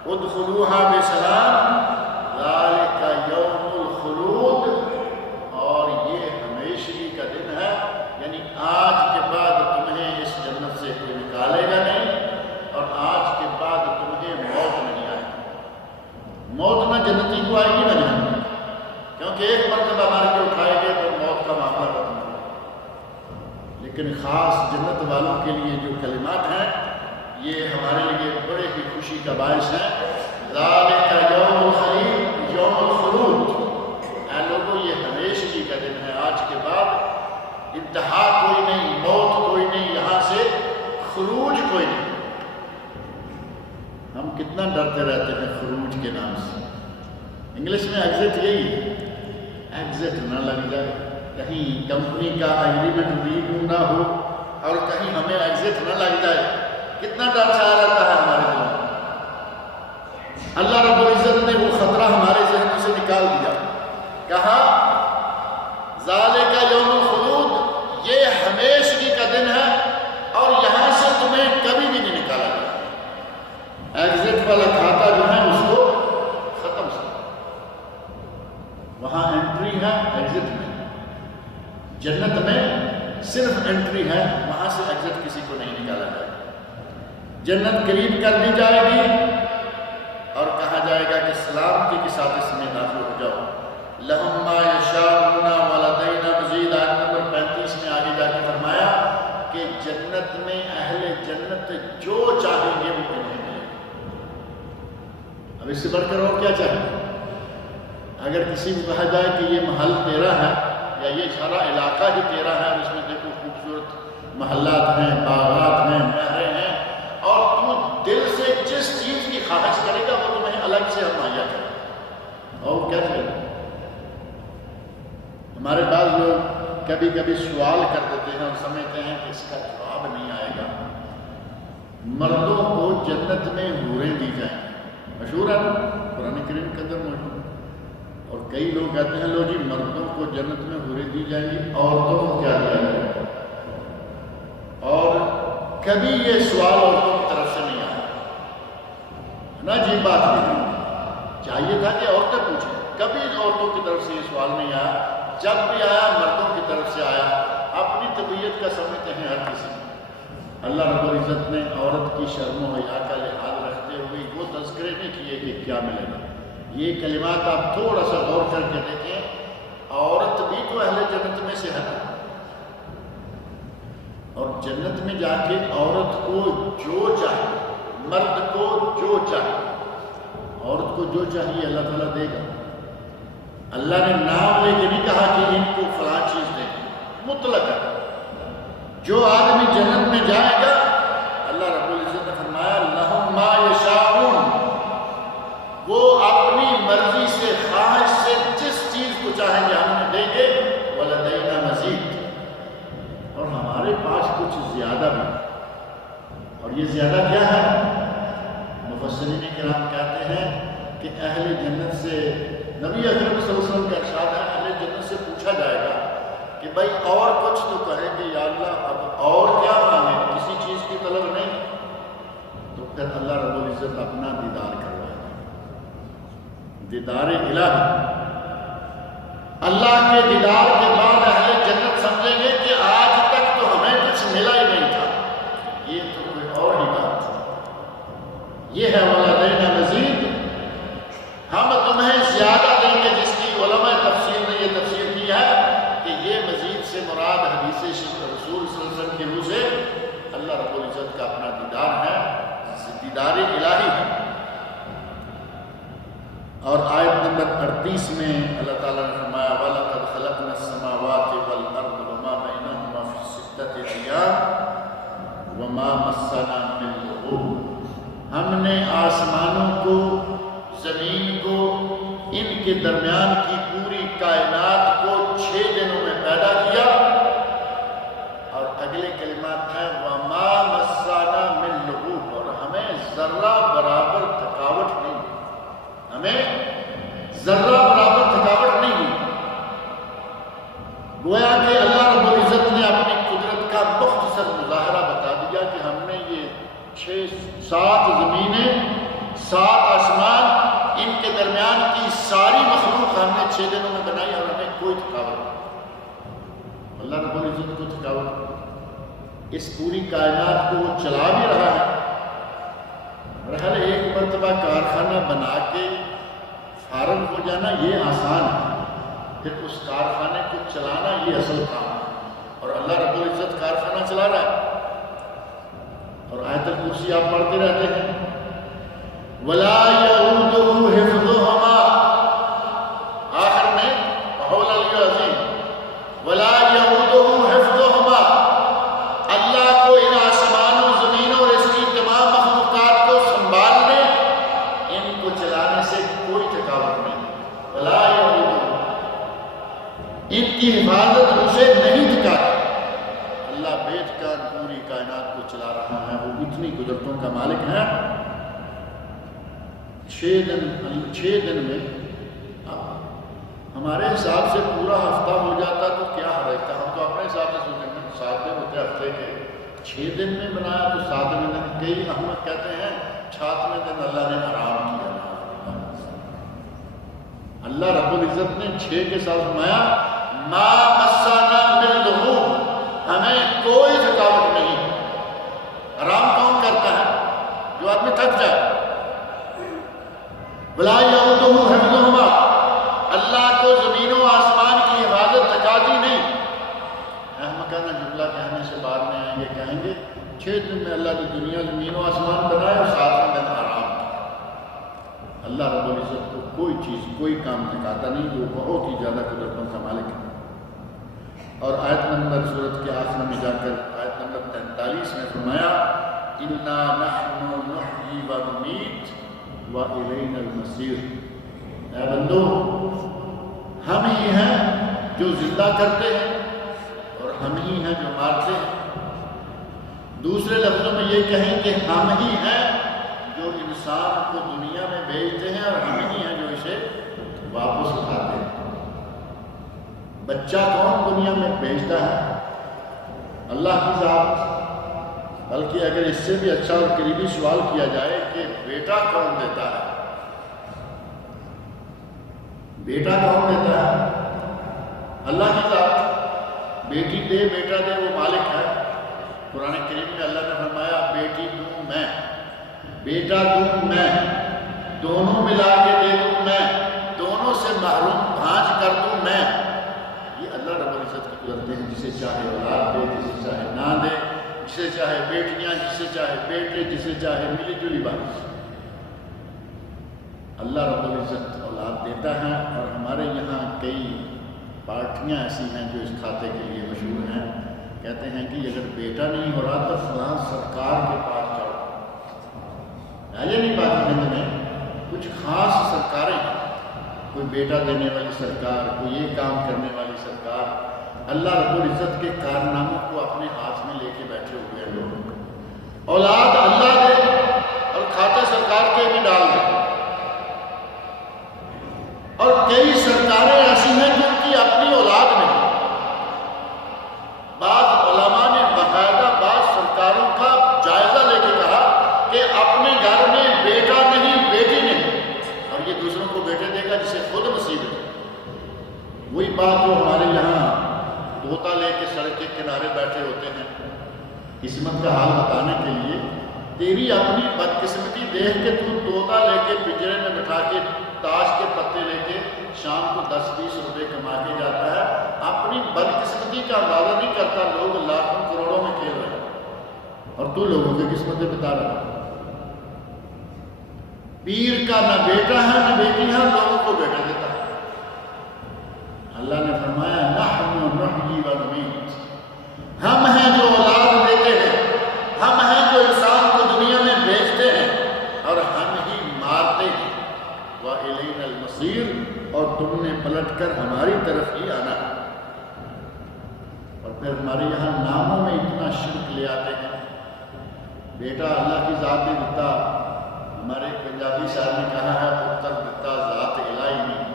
ادخلوها بسلام ذالک یوم الخلود. اور یہ ہمیشگی کا دن ہے، یعنی آج کے کلمات ہیں یہ ہمارے لیے بڑے ہی خوشی کا باعث ہیں۔ ذالک یوم الخلود، یوم الخلود، اے لوگوں یہ ہمیشگی کا دن ہے، آج کے بعد انتہا کوئی نہیں، موت کوئی نہیں، یہاں سے خروج کوئی نہیں۔ ہم کتنا ڈرتے رہتے ہیں خروج کے نام سے۔ انگلش میں ایگزٹ یہی ہے، ایگزٹ نہ لگ جائے، کہیں کمپنی کا ایگریمنٹ ریڈو نہ ہو اور کہیں ہمیں ایگزٹ نہ لگ جائے، کتنا ڈر چھایا رہتا ہے ہمارے دل میں۔ اللہ رب العزت نے وہ خطرہ ہمارے ذہنوں سے نکال دیا، کہا ذالک یوم الخلود، یہ ہمیشگی کا دن ہے اور یہاں سے تمہیں کبھی بھی نہیں نکالا جائے۔ ایگزٹ والا کھاتا جو ہے اس کو ختم سے، وہاں انٹری ہے ایگزٹ میں، جنت میں صرف انٹری ہے، وہاں سے ایگزٹ کسی کو نہیں نکالا جائے۔ جنت قریب کر دی جائے گی اور کہا جائے گا کہ سلامتی کے ساتھ اس میں داخل ہو جاؤ۔ لہم ما یشاءون ولدینا مزید، آیت نمبر 35 میں آگے جا کے فرمایا کہ جنت میں اہل جنت جو چاہیں گے وہ انہیں ملے گا۔ اب اس سے بڑھ کر اور کیا چاہیے؟ اگر کسی کو کہا جائے کہ یہ محل تیرا ہے یا یہ سارا علاقہ ہی تیرا ہے اور اس میں دیکھو خوبصورت محلات ہیں، باغات ہیں، نہریں ہیں، اور تو دل سے جس چیز کی خواہش کرے گا وہ تمہیں الگ سے مہیا کرے گا، اور کیا چاہیے؟ ہمارے بعض لوگ کبھی کبھی سوال کر دیتے ہیں اور سمجھتے ہیں کہ اس کا جواب نہیں آئے گا۔ مردوں کو جنت میں حوریں دی جائیں، مشہور ہے قرآن کریم کے اندر مشہور، اور کئی لوگ کہتے ہیں لو جی مردوں کو جنت میں حوریں دی جائیں گی، عورتوں کو کیا دیا جائے گا؟ اور کبھی یہ سوال عورتوں کی طرف سے نہیں آیا نا، جی بات نہیں، چاہیے تھا کہ عورتیں پوچھیں، کبھی عورتوں کی طرف سے یہ سوال نہیں آیا، جب بھی آیا مردوں کی طرف سے آیا۔ اپنی طبیعت کا سمجھتے ہیں ہر کسی، اللہ رب العزت نے عورت کی شرم و حیا کا لحاظ رکھتے ہوئے وہ تذکرے نہیں کیے کہ کیا ملے گا۔ یہ کلمات آپ تھوڑا سا غور کر کے دیکھیں، عورت بھی تو اہل جنت میں سے ہے، اور جنت میں جا کے عورت کو جو چاہیے، مرد کو جو چاہیے، عورت کو جو چاہیے اللہ تعالیٰ دے گا۔ اللہ نے نام لے کے نہیں کہا کہ ان کو فلاں چیز دے گی، مطلق ہے۔ جو آدمی جنت میں جائے گا اللہ رب العزت نے فرمایا لہم ما یشاءون، وہ اپنی مرضی سے، خواہش سے جس چیز کو چاہیں گے ہم انہیں دیں گے، ولدینا مزید، اور ہمارے پاس کچھ زیادہ بھی۔ اور یہ زیادہ کیا ہے؟ مفسرین کرام کہتے ہیں کہ اہل جنت سے، نبی اکرم صلی اللہ علیہ وسلم کا ارشاد ہے، اہل جنت سے پوچھا جائے گا کہ بھائی اور کچھ تو کہیں گے یا اللہ، اب اور کیا مانگیں، کسی چیز کی طلب نہیں، تو پھر اللہ رب العزت اپنا دیدار کروائے گا، دیدار الہی۔ اللہ کے دیدار کے بعد اہل جنت سمجھیں گے کہ آج تک تو ہمیں کچھ ملا ہی نہیں تھا، یہ تو کوئی اور ہی بات تھی۔ یہ ہے ولدینا مزید، ہم تمہیں زیادہ دیں گے، جس کی علماء تفسیر نے یہ تفسیر کی ہے کہ یہ مزید سے مراد حدیث رسول صلی اللہ علیہ وسلم کی روح سے اللہ رب العزت کا اپنا دیدار ہے، دیدار الہی ہے۔ اور آیت نمبر 38 میں اللہ تعالیٰ نے فرمایا وَلَقَدْ خَلَقْنَا السَّمَاوَاتِ وَالْأَرْضَ وَمَا بَيْنَهُمَا فِي سِتَّةِ أَيَّامٍ وَمَا مَسَّنَا مِن لُغُوبٍ، ہم نے آسمانوں کو، زمین کو، ان کے درمیان کی پوری کائنات کو 6 دنوں میں پیدا کیا۔ اور اگلے کلمات ہیں وَمَا مَسَّنَا مِن لُغُوبٍ، اور ہمیں ذرہ برابر تھکاوٹ نہیں، ہمیں ذرہ برابر تھکاوٹ نہیں ہوئی۔ گویا کہ اللہ رب العزت نے اپنی قدرت کا مختصر مظاہرہ بتا دیا کہ ہم نے یہ 7 زمینیں، 7 آسمان، ان کے درمیان کی ساری مخلوق ہم نے 6 دنوں میں بنائی اور ہمیں کوئی تھکاوٹ نہیں۔ اللہ رب العزت کو تھکاوٹ، اس پوری کائنات کو وہ چلا بھی رہا ہے۔ بہرحال ایک مرتبہ کارخانہ بنا کے فارغ ہو جانا یہ آسان ہے، پھر اس کارخانے کو چلانا یہ اصل کام ہے، اور اللہ رب العزت کارخانہ چلا رہا ہے۔ اور آیت الکرسی آپ پڑھتے رہتے ہیں، وَلَا يَئُودُهُ حِفْظُهُمَا، آخر میں وَهُوَ الْعَلِيُّ الْعَظِيمُ، وَلَا يَئُودُهُ حِفْظُهُمَا، اللہ کو ان آسمانوں زمینوں اور اس کی تمام مخلوقات کو سنبھالنے، ان کو چلانے سے کوئی تھکاوٹ نہیں، وَلَا يَئُودُهُ، ان کی حفاظت اسے نہیں تھکاتی۔ اللہ بے تھکان پوری کائنات کو چلا رہا ہے، وہ اتنی قدرتوں کا مالک ہے۔ 6 دن میں ہمارے حساب سے پورا ہفتہ ہو جاتا تو کیا حرج تھا، ہم تو اپنے حساب سے سوچیں گے 7 دن ہوتے ہفتے کے، 6 دن میں بنایا تو 7ویں دن، کئی احمد کہتے ہیں 7ویں دن اللہ نے آرام کیا۔ اللہ رب العزت نے 6 کے ساتھ فرمایا ما مسنا من لغوب، ہمیں کوئی تھکاوٹ نہیں۔ آرام کون کرتا ہے؟ جو آدمی تھک جائے۔ وَلَا يَئُودُهُ حِفْظُهُمَا، اللہ کو زمین و آسمان کی حفاظت تھکاتی نہیں۔ احمقانہ جملہ کہنے سے بعد میں آئیں گے، کہیں گے 6 دن میں اللہ نے دنیا زمین و آسمان بنایا اور 7ویں دن آرام کیا۔ اللہ رب العزت کو کوئی چیز کوئی کام تھکاتا نہیں، وہ بہت ہی زیادہ قدرتوں کا مالک ہے۔ اور آیت نمبر سورت کے آخر میں جا کر آیت نمبر 43 میں فرمایا اِنَّا نَحْنُ نُحْيِي وَنُمِيتُ وَإِلَيْنَا الْمَصِيرُ، اے بندو ہم ہی ہیں جو زندہ کرتے ہیں اور ہم ہی ہیں جو مارتے ہیں۔ دوسرے لفظوں میں یہ کہیں کہ ہم ہی ہیں جو انسان کو دنیا میں بھیجتے ہیں اور ہم ہی ہیں جو اسے واپس اٹھاتے ہیں۔ بچہ کون دنیا میں بھیجتا ہے؟ اللہ کی ذات۔ بلکہ اگر اس سے بھی اچھا اور قریبی سوال کیا جائے کہ بیٹا کون دیتا ہے، بیٹا کون دیتا ہے؟ اللہ کی ذات۔ بیٹی دے بیٹا دے وہ مالک ہے۔ قرآن کریم میں اللہ نے فرمایا بیٹی دوں میں، بیٹا دوں میں، دونوں ملا کے دے دوں میں، دونوں سے محروم بھانج کر دوں میں۔ یہ اللہ رب العزت کی قدرتیں ہیں، جسے چاہے اولاد دے، جسے چاہے نہ دے، جسے چاہے بیٹیاں، جسے چاہے بیٹے، جسے چاہے ملی جلی بات۔ اللہ رب العزت اولاد دیتا ہے، اور ہمارے یہاں کئی پارٹیاں ایسی ہیں جو اس کھاتے کے لیے مشہور ہیں، کہتے ہیں کہ اگر بیٹا نہیں ہو رہا تو فلاں سرکار کے پاس جاؤ۔ ایسے نہیں بات ہند میں کچھ خاص سرکاریں ہیں، کوئی بیٹا دینے والی سرکار، کوئی یہ کام کرنے والی سرکار۔ اللہ رب العزت کے کارناموں کو اپنے ہاتھ میں لے کے بیٹھے ہوئے ہیں لوگ۔ اولاد اللہ دے اور کھاتے سرکار کے بھی ڈال دے۔ اور کئی سرکاریں ایسی ہیں جن کی اپنی اولاد نہیں۔ بعض علماء نے باقاعدہ بعض سرکاروں کا جائزہ لے کے کہا کہ اپنے گھر میں بیٹا نہیں بیٹی نہیں، اور یہ دوسروں کو بیٹے دے گا جسے خود نصیب ہے۔ وہی بات جو ہمارے یہاں طوطا لے کے سڑک کے کنارے بیٹھے ہوتے ہیں، قسمت کا حال بتانے کے لیے، تیری اپنی بدقسمتی دیکھ کے تو طوطا لے کے پنجرے میں بٹھا کے تاش کے پتے لے کے شام کو 10-20 روپے کما کے جاتا ہے، اپنی بدقسمتی کا اندازہ نہیں کرتا۔ لوگ لاکھوں کروڑوں میں کھیل رہے ہیں اور تو لوگوں کی قسمتیں بتا رہا ہے۔ پیر کا نہ بیٹا ہے نہ بیٹی ہے، لوگوں کو بیٹا دیتا ہے۔ اللہ نے فرمایا نحن نحیی ونمیت، ہم ہیں جو اولاد دیتے ہیں، ہم ہیں جو انسان کو دنیا میں بھیجتے ہیں، اور ہم ہی مارتے ہیں۔ وَإِلَيْنَا الْمَصِيرُ، اور تم نے پلٹ کر ہماری طرف ہی آنا ہے۔ اور پھر ہمارے یہاں ناموں میں اتنا شرک لے آتے ہیں۔ بیٹا اللہ کی ذات نے دیتا، ہمارے پنجابی صاحب نے کہا ہے پتر دیتا ذات الہی نہیں،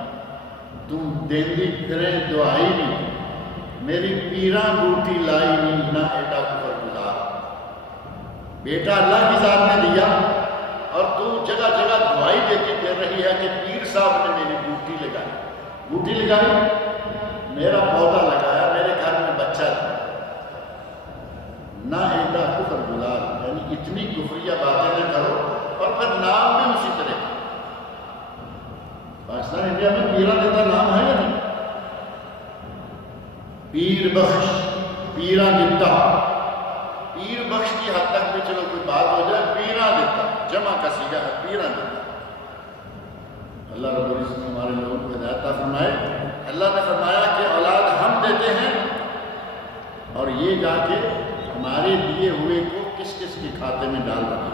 تم دیندی پھرے دعائی نہیں، میری پیراں بوٹی لائی نہیں، نہ ایڈا کفر گزار۔ بیٹا اللہ کی ذات نے دیا اور تو جگہ جگہ دعائی دیتی پھر رہی ہے کہ پیر صاحب نے میری بوٹی لگائی۔ بوٹی لگائی، میرا پودا لگایا، میرے گھر میں بچہ تھا، نہ ایڈا کفر گزار، یعنی اتنی کفریہ باتیں نہ کرو۔ اور پھر نام بھی اسی طرح۔ پاکستان انڈیا میں پیرا دیتا نام ہے یا نہیں؟ پیر بخش، پیرا دیتا، پیر بخش کی حد تک بھی چلو کوئی بات جمع کا سیگا ہے، پیرن۔ اللہ رب العزت نے ہمارے لوگوں کو ہدایت عطا فرمائے۔ اللہ نے فرمایا کہ اولاد ہم دیتے ہیں اور یہ جا کے ہمارے دیے ہوئے کو کس کس کے کھاتے میں ڈال رہا ہے۔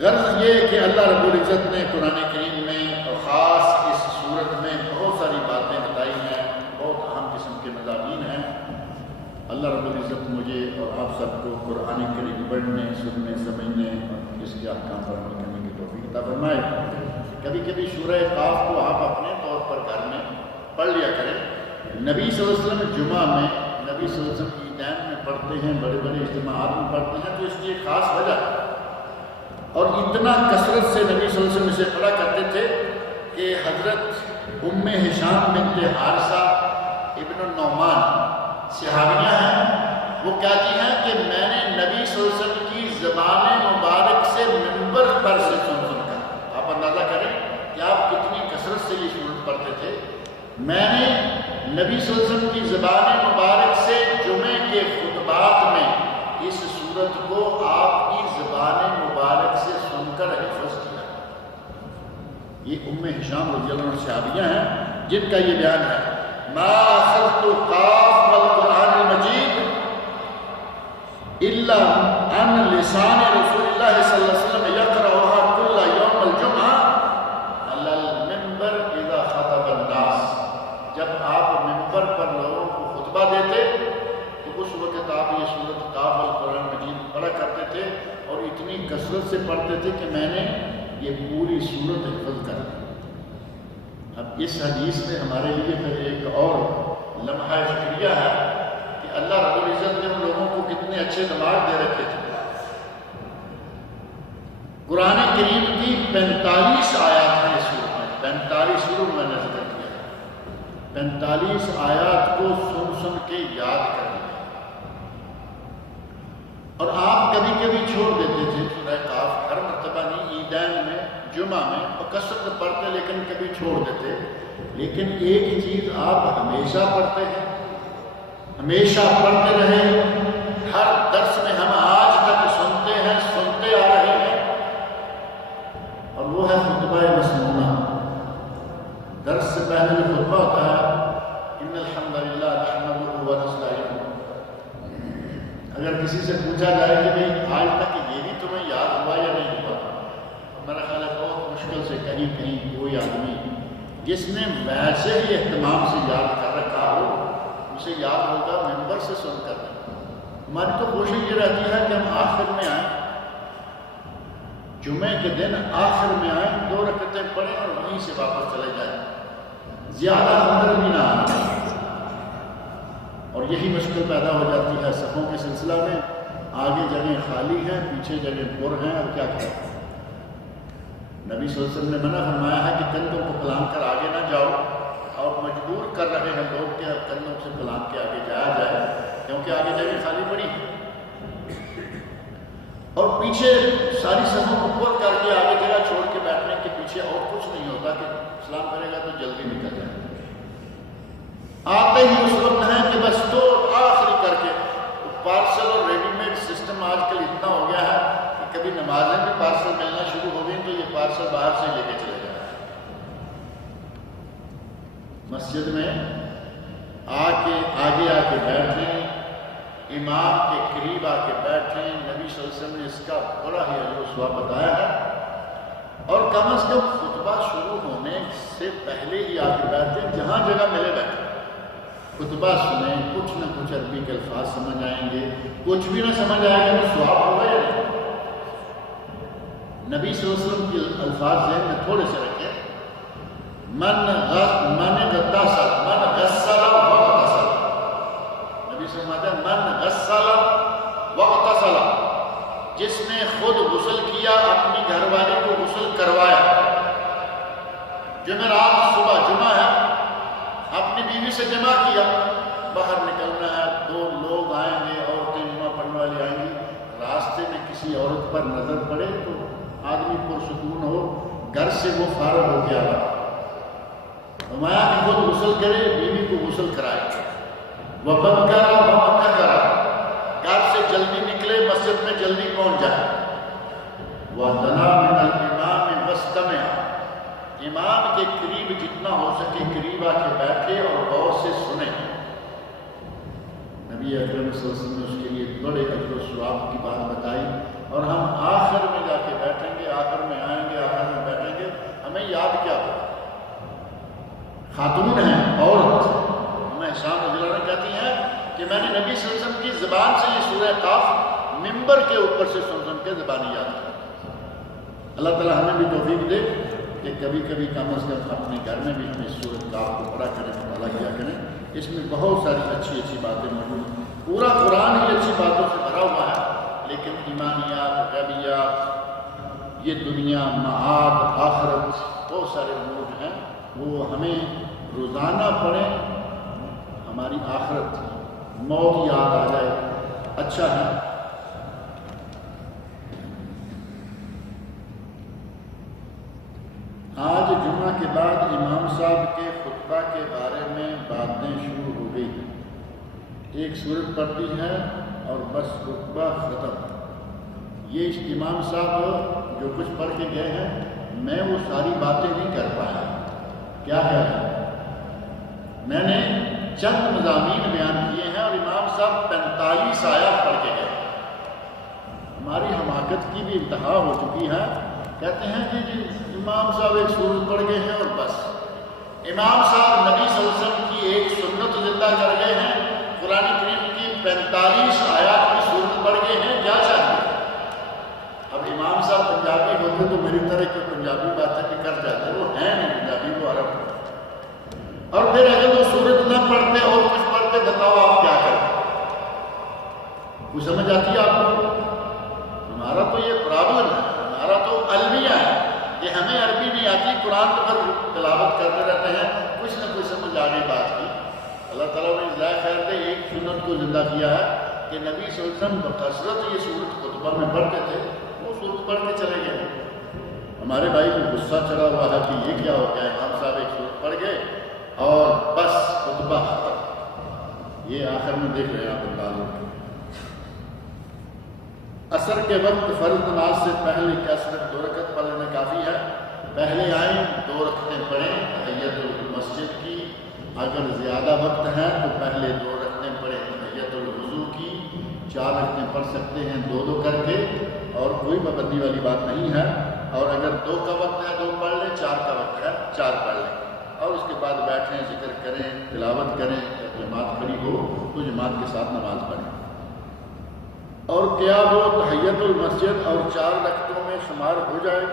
غرض یہ کہ اللہ رب العزت نے قرآن کریم میں اور خاص اس صورت میں بہت ساری باتیں بتائی ہیں، بہت اہم قسم کے مضامین ہیں۔ اللہ رب العزت مجھے اور آپ سب کو قرآن کریم پڑھنے، سننے، سمجھنے اور اس کے احکام پر عمل کرنے کی توفیق عطا فرمائے۔ کبھی کبھی سورہ قاف کو آپ اپنے طور پر گھر میں پڑھ لیا کریں۔ نبی صلی اللہ علیہ وسلم جمعہ میں، نبی صلی اللہ علیہ وسلم عیدین میں پڑھتے ہیں، بڑے بڑے اجتماعات میں پڑھتے ہیں، تو اس کی ایک خاص وجہ ہے۔ اور اتنا کثرت سے نبی صلی اللہ علیہ وسلم اسے پڑھا کرتے تھے کہ حضرت ام ہشام بنت حارثہ ابن النعمان صحابیہ ہیں، وہ کہتی ہیں کہ میں نے نبی صلی اللہ علیہ وسلم کی زبان مبارک سے منبر پر سے سن کر، آپ اندازہ کریں کہ آپ کتنی کثرت سے یہ سورت پڑھتے تھے۔ میں نے نبی صلی اللہ علیہ وسلم کی زبان مبارک سے جمعے کے خطبات میں اس سورت کو آپ کی زبان مبارک سے سن کر حفظ کیا۔ یہ ام ہشام رضی اللہ عنہ صحابیہ ہیں جن کا یہ بیان ہے، ما اخذت قاف والقرآن المجید الا عن لسان رسول اللہ صلی اللہ علیہ وسلم یقرأها کل یوم الجمعہ علی المنبر اذا خطب الناس۔ جب آپ منبر پر لوگوں کو خطبہ دیتے تو اس وقت آپ یہ سورت قاف والقرآن المجید پڑھا کرتے تھے، اور اتنی کثرت سے پڑھتے تھے کہ میں نے یہ پوری سورت حفظ کر لی۔ اب اس حدیث میں ہمارے لیے پھر ایک اور لمحہ فکریہ ہے کہ اللہ رب العزت نے ان لوگوں کو کتنے اچھے دماغ دے رکھے تھے۔ قرآن کریم کی 45 آیات ہیں اس سورت میں، 45 سورت میں نے ذکر کیا ہے، 45 آیات کو سن سن کے یاد کر لیا۔ اور آپ کبھی کبھی چھوڑ دیتے تھے سورہ قاف، ہر مرتبہ نہیں، عیدین میں، جمعہ میں کثرت پڑھتے لیکن کبھی چھوڑ دیتے۔ لیکن ایک چیز آپ ہمیشہ پڑھتے ہیں، ہمیشہ پڑھتے رہے، ہر درس میں ہم آج تک سنتے ہیں، سنتے آ رہے ہیں، اور وہ ہے خطبہ مسنونہ۔ درس سے پہلے جو خطبہ ہوتا ہے، ان الحمد للہ نحمدہ ونستعینہ، اگر کسی سے پوچھا جائے کہ بھئی آج تک یہ بھی تمہیں یاد ہوا یا نہیں ہوا، میرا خیال ہے بہت مشکل سے کہیں کہیں کوئی آدمی جس نے ویسے ہی اہتمام سے یاد کر رکھا ہو، اسے یاد ہوگا منبر سے سن کر۔ ہماری تو کوشش یہ رہتی ہے کہ ہم آخر میں آئیں، جمعے کے دن آخر میں آئیں، 2 رکعتیں پڑھیں اور وہیں سے واپس چلے جائیں، زیادہ اندر بھی نہ آئیں۔ اور یہی مشکل پیدا ہو جاتی ہے صفوں کے سلسلہ میں، آگے جگہیں خالی ہیں، پیچھے جگہیں پر ہیں، اب کیا کریں؟ نبی صلی اللہ علیہ وسلم نے منع فرمایا ہے کہ کندھوں کو پلان کر آگے نہ جاؤ، اور مجبور کر رہے ہیں لوگ کہ اب کندھوں سے پلان کے آگے جایا جائے، کیونکہ آگے جگہ خالی پڑی ہے۔ اور پیچھے ساری صفوں کو پر کر کے آگے جگہ چھوڑ کے بیٹھنے کے پیچھے اور کچھ نہیں ہوتا کہ سلام کرے گا تو جلدی نکل جائے۔ آتے ہی اس وقت ہے کہ بس تو آخری کر کے، پارسل اور ریڈی میڈ سسٹم آج کل اتنا ہو گیا ہے کہ کبھی نمازیں بھی پارسل ملنا شروع ہو گئی تو یہ پارسل باہر سے لے کے چلے جائے۔ مسجد میں آگے آ کے بیٹھیں، امام کے قریب آ کے بیٹھیں، نبی صلی اللہ علیہ وسلم نے اس کا بڑا ہی اجر و ثواب بتایا ہے۔ اور کم از کم خطبہ شروع ہونے سے پہلے ہی آ کے بیٹھیں، جہاں جگہ ملے بیٹھیں، خطبہ سنیں، کچھ نہ کچھ عربی کے الفاظ سمجھ آئیں گے، کچھ بھی نہ سمجھ آئے گا تو ثواب ہوگا یا نہیں؟ نبی صلی اللہ علیہ وسلم کے الفاظ ذہن میں تھوڑے سے رکھیں، من غسل واغتسل، نبی صلی اللہ علیہ وسلم من غسل واغتسل، جس نے خود غسل کیا، اپنی گھر والی کو غسل کروایا، جمعرات صبح جمعہ ہے، اپنی بیوی سے جمع کیا، باہر نکلنا ہے، 2 لوگ آئیں گے، عورتیں جمعہ پڑھنے والی آئیں گی، راستے میں کسی عورت پر نظر پڑے تو آدمی پرسکون ہو، گھر سے وہ فارغ ہو کے آ رہا، فرمایا کہ خود غسل کرے، بیوی کو غسل کرائے، وَبَكَّرَ وَمَتَّكَرَ، گھر سے جلدی نکلے، مسجد میں جلدی پہنچ جائے، جتنا ہو سکے قریب آ کے بیٹھے اور غور سے سنیں۔ نبی اکرم صلی اللہ علیہ وسلم نے اس کے لیے بڑے اجر و ثواب کی بات بتائی، اور ہم آخر میں جا کے بیٹھیں گے، آخر میں آئیں گے، آخر میں بیٹھیں گے، ہمیں یاد کیا ہوگا؟ خاتون ہیں، عورت ہمیں احسان رضی اللہ عنہ کہتی ہیں کہ میں نے نبی صلی اللہ علیہ وسلم کی زبان سے یہ سورہ قاف ممبر کے اوپر سے سن کے زبانی یاد کی۔ اللہ تعالیٰ ہمیں بھی توفیق دے کہ کبھی کبھی کم از کم اپنے گھر میں بھی ہم اس سورہ قاف کو پڑھا کریں، مطالعہ کیا کریں۔ اس میں بہت ساری اچھی اچھی باتیں موجود ہیں، پورا قرآن ہی اچھی باتوں سے بھرا ہوا ہے، لیکن ایمانیات، غیبیات، یہ دنیا، معاد، آخرت، بہت سارے امور ہیں، وہ ہمیں روزانہ پڑھیں، ہماری آخرت، موت یاد آ جائے، اچھا ہے۔ آج جمعہ کے بعد امام صاحب کے خطبہ کے بارے میں باتیں شروع ہو گئی، ایک سورت پڑھتی ہے اور بس خطبہ ختم۔ یہ امام صاحب جو کچھ پڑھ کے گئے ہیں، میں وہ ساری باتیں نہیں کر پایا۔ کیا ہے؟ میں نے چند مضامین بیان کیے ہیں اور امام صاحب 45 آیات پڑھ کے گئے۔ ہماری حماقت کی بھی انتہا ہو چکی ہے، کہتے ہیں کہ جی امام صاحب ایک سورت پڑھ گئے ہیں اور بس۔ امام صاحب نبی صلی اللہ علیہ وسلم کی ایک سنت زندہ کر گئے ہیں، قرآن کریم کی 45 آیات کی سورت پڑھ گئے ہیں، کیا چاہیے؟ اب امام صاحب پنجابی ہوتے تو میری طرح کی پنجابی باتیں بھی کر جاتے، وہ ہیں نہیں پنجابی، وہ عرب۔ اور پھر اگر وہ سورت نہ پڑھتے اور کچھ پڑھتے، بتاؤ آپ کیا کرتے؟ کچھ سمجھ آتی ہے آپ کو؟ ہمارا تو یہ پرابلم ہے، ہمارا تو المیہ ہے کہ ہمیں عربی نہیں آتی، قرآن پر تلاوت کرتے رہتے ہیں، کچھ نہ کچھ سمجھ آ گئی بات کی۔ اللہ تعالیٰ نے جزائے خیر دے ایک سنت کو زندہ کیا ہے کہ نبی صلی اللہ علیہ وسلم بکثرت یہ سورت خطبہ میں پڑھتے تھے، وہ سورت پڑھ کے چلے گئے۔ ہمارے بھائی کو غصہ چڑھا ہوا ہے کہ یہ کیا ہو گیا، امام صاحب ایک سورت پڑھ گئے اور بس خطبہ ختم۔ یہ آخر میں دیکھ رہے ہیں آپ اندازوں کے۔ عصر کے وقت فرض نماز سے پہلے کیا صرف 2 رکعت پڑھ لینا کافی ہے؟ پہلے آئیں 2 رکعتیں پڑھیں تحیت المسجد کی، اگر زیادہ وقت ہے تو پہلے 2 رکعتیں پڑھیں تحیت الوضو کی، 4 رکعتیں پڑھ سکتے ہیں 2 کر کے، اور کوئی پابندی والی بات نہیں ہے۔ اور اگر 2 کا وقت ہے 2 پڑھ لیں، 4 کا وقت ہے 4 پڑھ لیں، اور اس کے بعد بیٹھیں، ذکر کریں، تلاوت کریں، جب جماعت کھڑی ہو تو جماعت کے ساتھ نماز پڑھیں۔ اور کیا وہ تحیت المسجد اور 4 رکعتوں میں شمار ہو جائے؟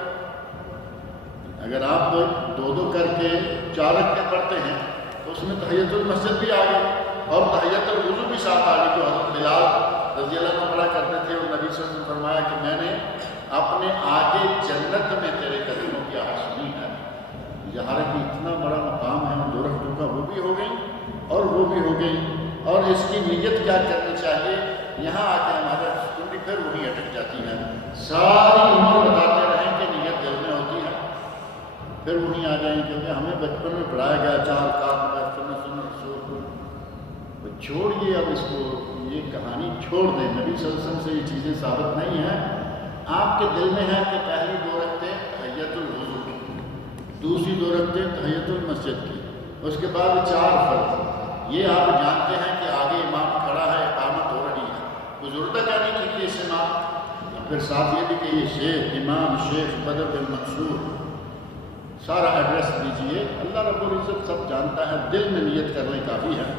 اگر آپ 2 کر کے 4 رکعتیں پڑھتے ہیں تو اس میں تحیت المسجد بھی آ گئی اور تحیت الوضو بھی ساتھ آ گئی، جو حضرت بلال رضی اللہ عنہ پڑھا کرتے تھے، اور نبی صلی اللہ علیہ وسلم نے فرمایا کہ میں نے اپنے آگے جنت میں تیرے قدموں کی آواز سنی ہے۔ ظاہر ہے کہ اتنا بڑا مقام ہے، 2 رکعتوں کا وہ بھی ہو گئی اور وہ بھی ہو گئی۔ اور اس کی نیت کیا کرنی چاہیے؟ یہاں آ کے ہمارا کنڈی پھر وہی اٹک جاتی ہے، ساری عمر بتاتے رہیں کہ نیت دل میں ہوتی ہے، پھر وہیں آ جائیں، کیونکہ ہمیں بچپن میں پڑھایا گیا 4 رکعت میں سنت رسول، چھوڑیے اب اس کو، یہ کہانی چھوڑ دیں، نبی صلی اللہ علیہ وسلم سے یہ چیزیں ثابت نہیں ہیں۔ آپ کے دل میں ہے کہ پہلی 2 رکعتیں تحیت الوضو کی، دوسری 2 رکعتیں تحیت المسجد کی، اس کے بعد 4 فرض۔ یہ آپ جانتے ہیں کہ آگے امام کھڑا ہے، اقامت ہو رہی ہے، کوئی ضرورت ہے نہیں کہ اس امام، پھر ساتھ یہ بھی کہ یہ شیخ امام شیخ بدر بن منصور، سارا ایڈریس دیجئے، اللہ رب العزت سب جانتا ہے، دل میں نیت کر لیں کافی ہے۔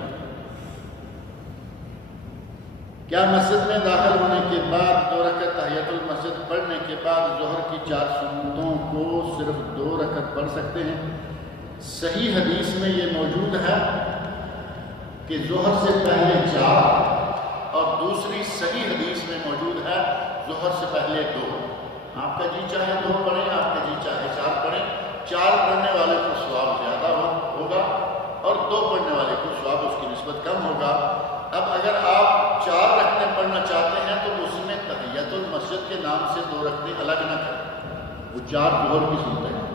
کیا مسجد میں داخل ہونے کے بعد 2 رکعت تحیت المسجد پڑھنے کے بعد ظہر کی 4 سنتوں کو صرف 2 رکعت پڑھ سکتے ہیں؟ صحیح حدیث میں یہ موجود ہے کہ ظہر سے پہلے 4، اور دوسری صحیح حدیث میں موجود ہے ظہر سے پہلے 2۔ آپ کا جی چاہے 2 پڑھیں، آپ کا جی چاہے 4 پڑھیں، 4 پڑھنے والے کو ثواب زیادہ ہوگا اور 2 پڑھنے والے کو ظواب اس کی نسبت کم ہوگا۔ اب اگر آپ 4 رکعتیں پڑھنا چاہتے ہیں تو اس میں تحیت المسجد کے نام سے 2 رکعتیں الگ نہ کریں، وہ 4 ظہر کی سنتیں ہیں۔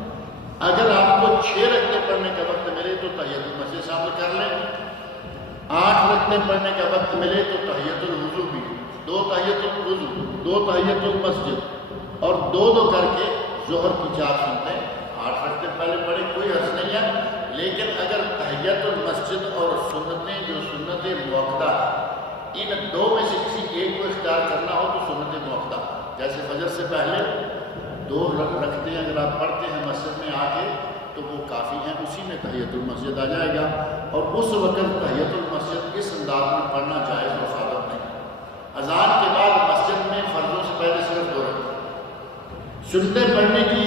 اگر آپ کو 6 رکعتیں پڑھنے کا وقت ملے تو تحیت المسجد شامل کر لیں، 8 رکعتیں پڑھنے کا وقت ملے تو تحیت الوضو بھی، 2 تحیت الوضو، 2 تحیت المسجد اور 2 کر کے ظہر کی 4 سنتیں 8 رکعتیں پہلے پڑھے کوئی حرج نہیں ہے، لیکن اگر تحیت المسجد اور سنتیں جو سنت موقدہ ان دو میں سے کسی ایک کو اختیار کرنا ہو تو سنت موقدہ، جیسے فجر سے پہلے 2 رکعتیں اگر آپ پڑھتے ہیں مسجد میں آ کے تو وہ کافی ہیں، اسی میں تحیت المسجد آ جائے گا، اور اس وقت تحیت المسجد اس انداز میں پڑھنا جائز و ثابت نہیں۔ اذان کے بعد مسجد میں فرضوں سے پہلے صرف 2 رکعتیں، سنتیں پڑھنے کی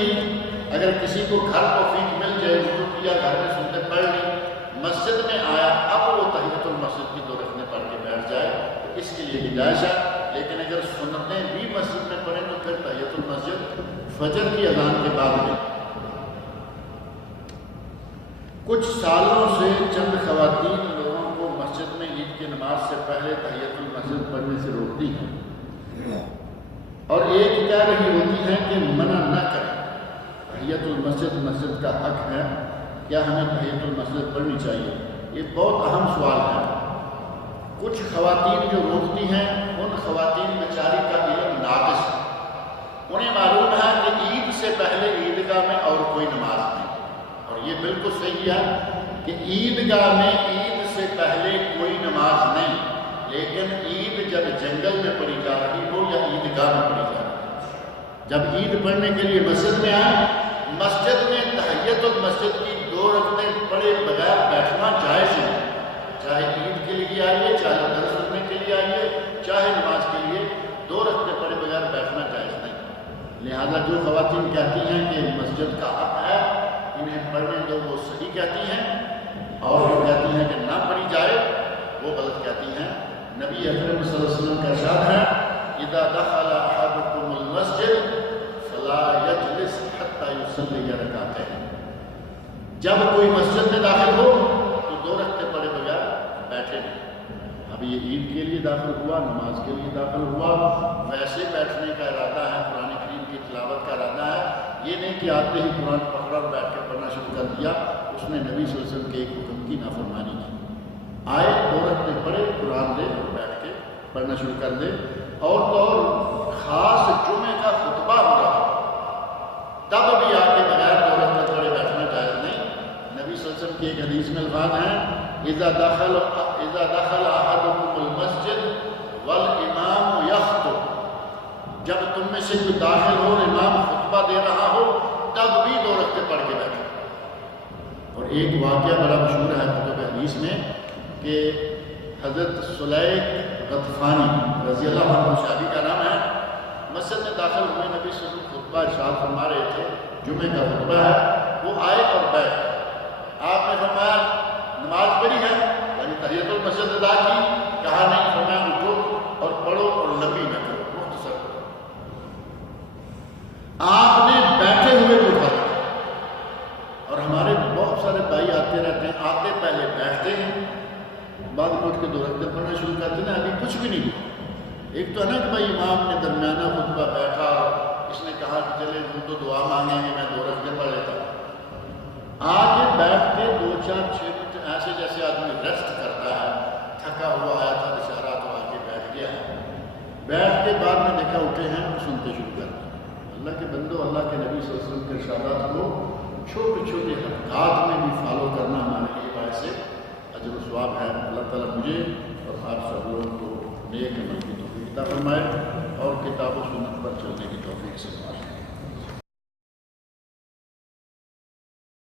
اگر کسی کو گھر توفیق مل جائے وضو کیا گھر میں سنتیں پڑھ لی، مسجد میں آیا اب وہ تحیت المسجد کی 2 رکعتیں پڑھ کے بیٹھ جائے تو اس کے لیے گنجائش ہے، لیکن اگر سنتیں بھی مسجد میں پڑھیں تو پھر تحیت المسجد فجر کی اذان کے بعد میں۔ کچھ سالوں سے چند خواتین لوگوں کو مسجد میں عید کی نماز سے پہلے تحیت المسجد پڑھنے سے روکتی ہیں اور ایک کہہ رہی ہوتی ہے کہ منع نہ کریں، تحیت المسجد مسجد کا حق ہے، کیا ہمیں تحیت المسجد پڑھنی چاہیے؟ یہ بہت اہم سوال ہے۔ کچھ خواتین جو روکتی ہیں ان خواتین بیچاری کا علم ناقص ہے، انہیں معلوم ہے کہ عید سے پہلے عیدگاہ میں اور کوئی نماز نہیں، اور یہ بالکل صحیح ہے کہ عیدگاہ میں عید سے پہلے کوئی نماز نہیں، لیکن عید جب جنگل میں پڑھی جا رہی ہو یا عیدگاہ میں پڑھی جا رہی ہو، جب عید پڑھنے کے لیے مسجد میں آئے، مسجد میں تحیت المسجد کی 2 رکعتیں پڑھے بغیر بیٹھنا جائز ہے، چاہے عید کے لیے آئیے، چاہے درس سننے کے لیے آئیے، چاہے نماز کے لیے 2 رکعتیں پڑھے بغیر بیٹھنا جائز نہیں۔ لہذا جو خواتین کہتی ہیں کہ مسجد کا حق ہے انہیں پڑھنے دو وہ صحیح کہتی ہیں، اور جو کہتی ہیں کہ نہ پڑھی جائے وہ غلط کہتی ہیں۔ نبی اکرم صلی اللہ علیہ وسلم کا ارشاد ہے اذا دخل احدكم المسجد فلا يجلس حتى يصلي ركعتين، جب کوئی مسجد میں داخل ہو تو 2 رکعتیں پڑھے بغیر بیٹھے نہیں۔ اب یہ عید کے لیے داخل ہوا، نماز کے لیے داخل ہوا، ویسے بیٹھنے کا ارادہ ہے، قرآن کریم کی تلاوت کا ارادہ ہے، یہ نہیں کہ آتے ہی قرآن پکڑا اور بیٹھ کے پڑھنا شروع کر دیا، اس نے نبی صلی اللہ علیہ وسلم کے ایک حکم کی نافرمانی کی۔ آئے 2 رکعتیں پڑھے، قرآن دے اور بیٹھ کے پڑھنا شروع کر دے، اور تو اور خاص جمعے کا خطبہ ہو رہا تب بھی آ کے بغیر 2 رکعتیں پڑھے بیٹھنا جائز نہیں۔ نبی صلی اللہ علیہ وسلم کی ایک حدیث میں الفاظ ہیں اذا دخل احدكم المسجد والامام يخطب، جب تم میں سے کوئی داخل ہو اور امام خطبہ دے رہا ہو تب بھی 2 رکعتیں پڑھ کے بیٹھے۔ اور ایک واقعہ بڑا مشہور ہے کتب حدیث میں کہ حضرت سلیق غطفانی رضی اللہ عنہ صحابی کا نام ہے، مسجد میں داخل ہوئے، نبی صلی اللہ علیہ وسلم خطبہ ارشاد فرما رہے تھے، جمعے کا خطبہ ہے، وہ آئے اور بیٹھ گئے، آپ نے فرمایا نماز پڑھی ہے، یعنی تحیت المسجد ادا کی؟ کہا نہیں، فرمایا اٹھو اور پڑھو اور لمبی نہ کرو، مختصر کرو۔ آپ نے بیٹھے ہوئے کو اٹھا دیا، اور ہمارے بہت سارے بھائی آتے رہتے ہیں، آتے پہلے بیٹھتے ہیں، بعد میں اٹھ کے 2 رکعتیں پڑھنا شروع کرتے ہیں، ابھی کچھ بھی نہیں ہوا۔ ایک تو ہے نا کہ بھائی امام نے درمیانہ خطبہ بیٹھا، اس نے کہا کہ چلے ہم تو دعا مانگیں گے، میں 2 رکعتیں پڑھ لیتا ہوں، آگے بیٹھ کے 2 4 6 منٹ ایسے جیسے آدمی ریسٹ کرتا ہے، تھکا ہوا آیا تھا بےچارہ تو آگے بیٹھ گیا ہے، بیٹھ کے بعد میں دیکھا اٹھے ہیں اور سنتے شروع کر دیا۔ اللہ کے بندو، اللہ کے نبی صلی اللہ علیہ وسلم کے ارشادات کو چھوٹے چھوٹے حرکات میں بھی فالو کرنا ہمارے لیے باعث اجر و ثواب ہے۔ اللہ تعالیٰ مجھے اور آپ سب لوگوں کو نیک عمل کی توفیق عطا فرمائے اور کتاب و سنت پر چلنے کی توفیق سے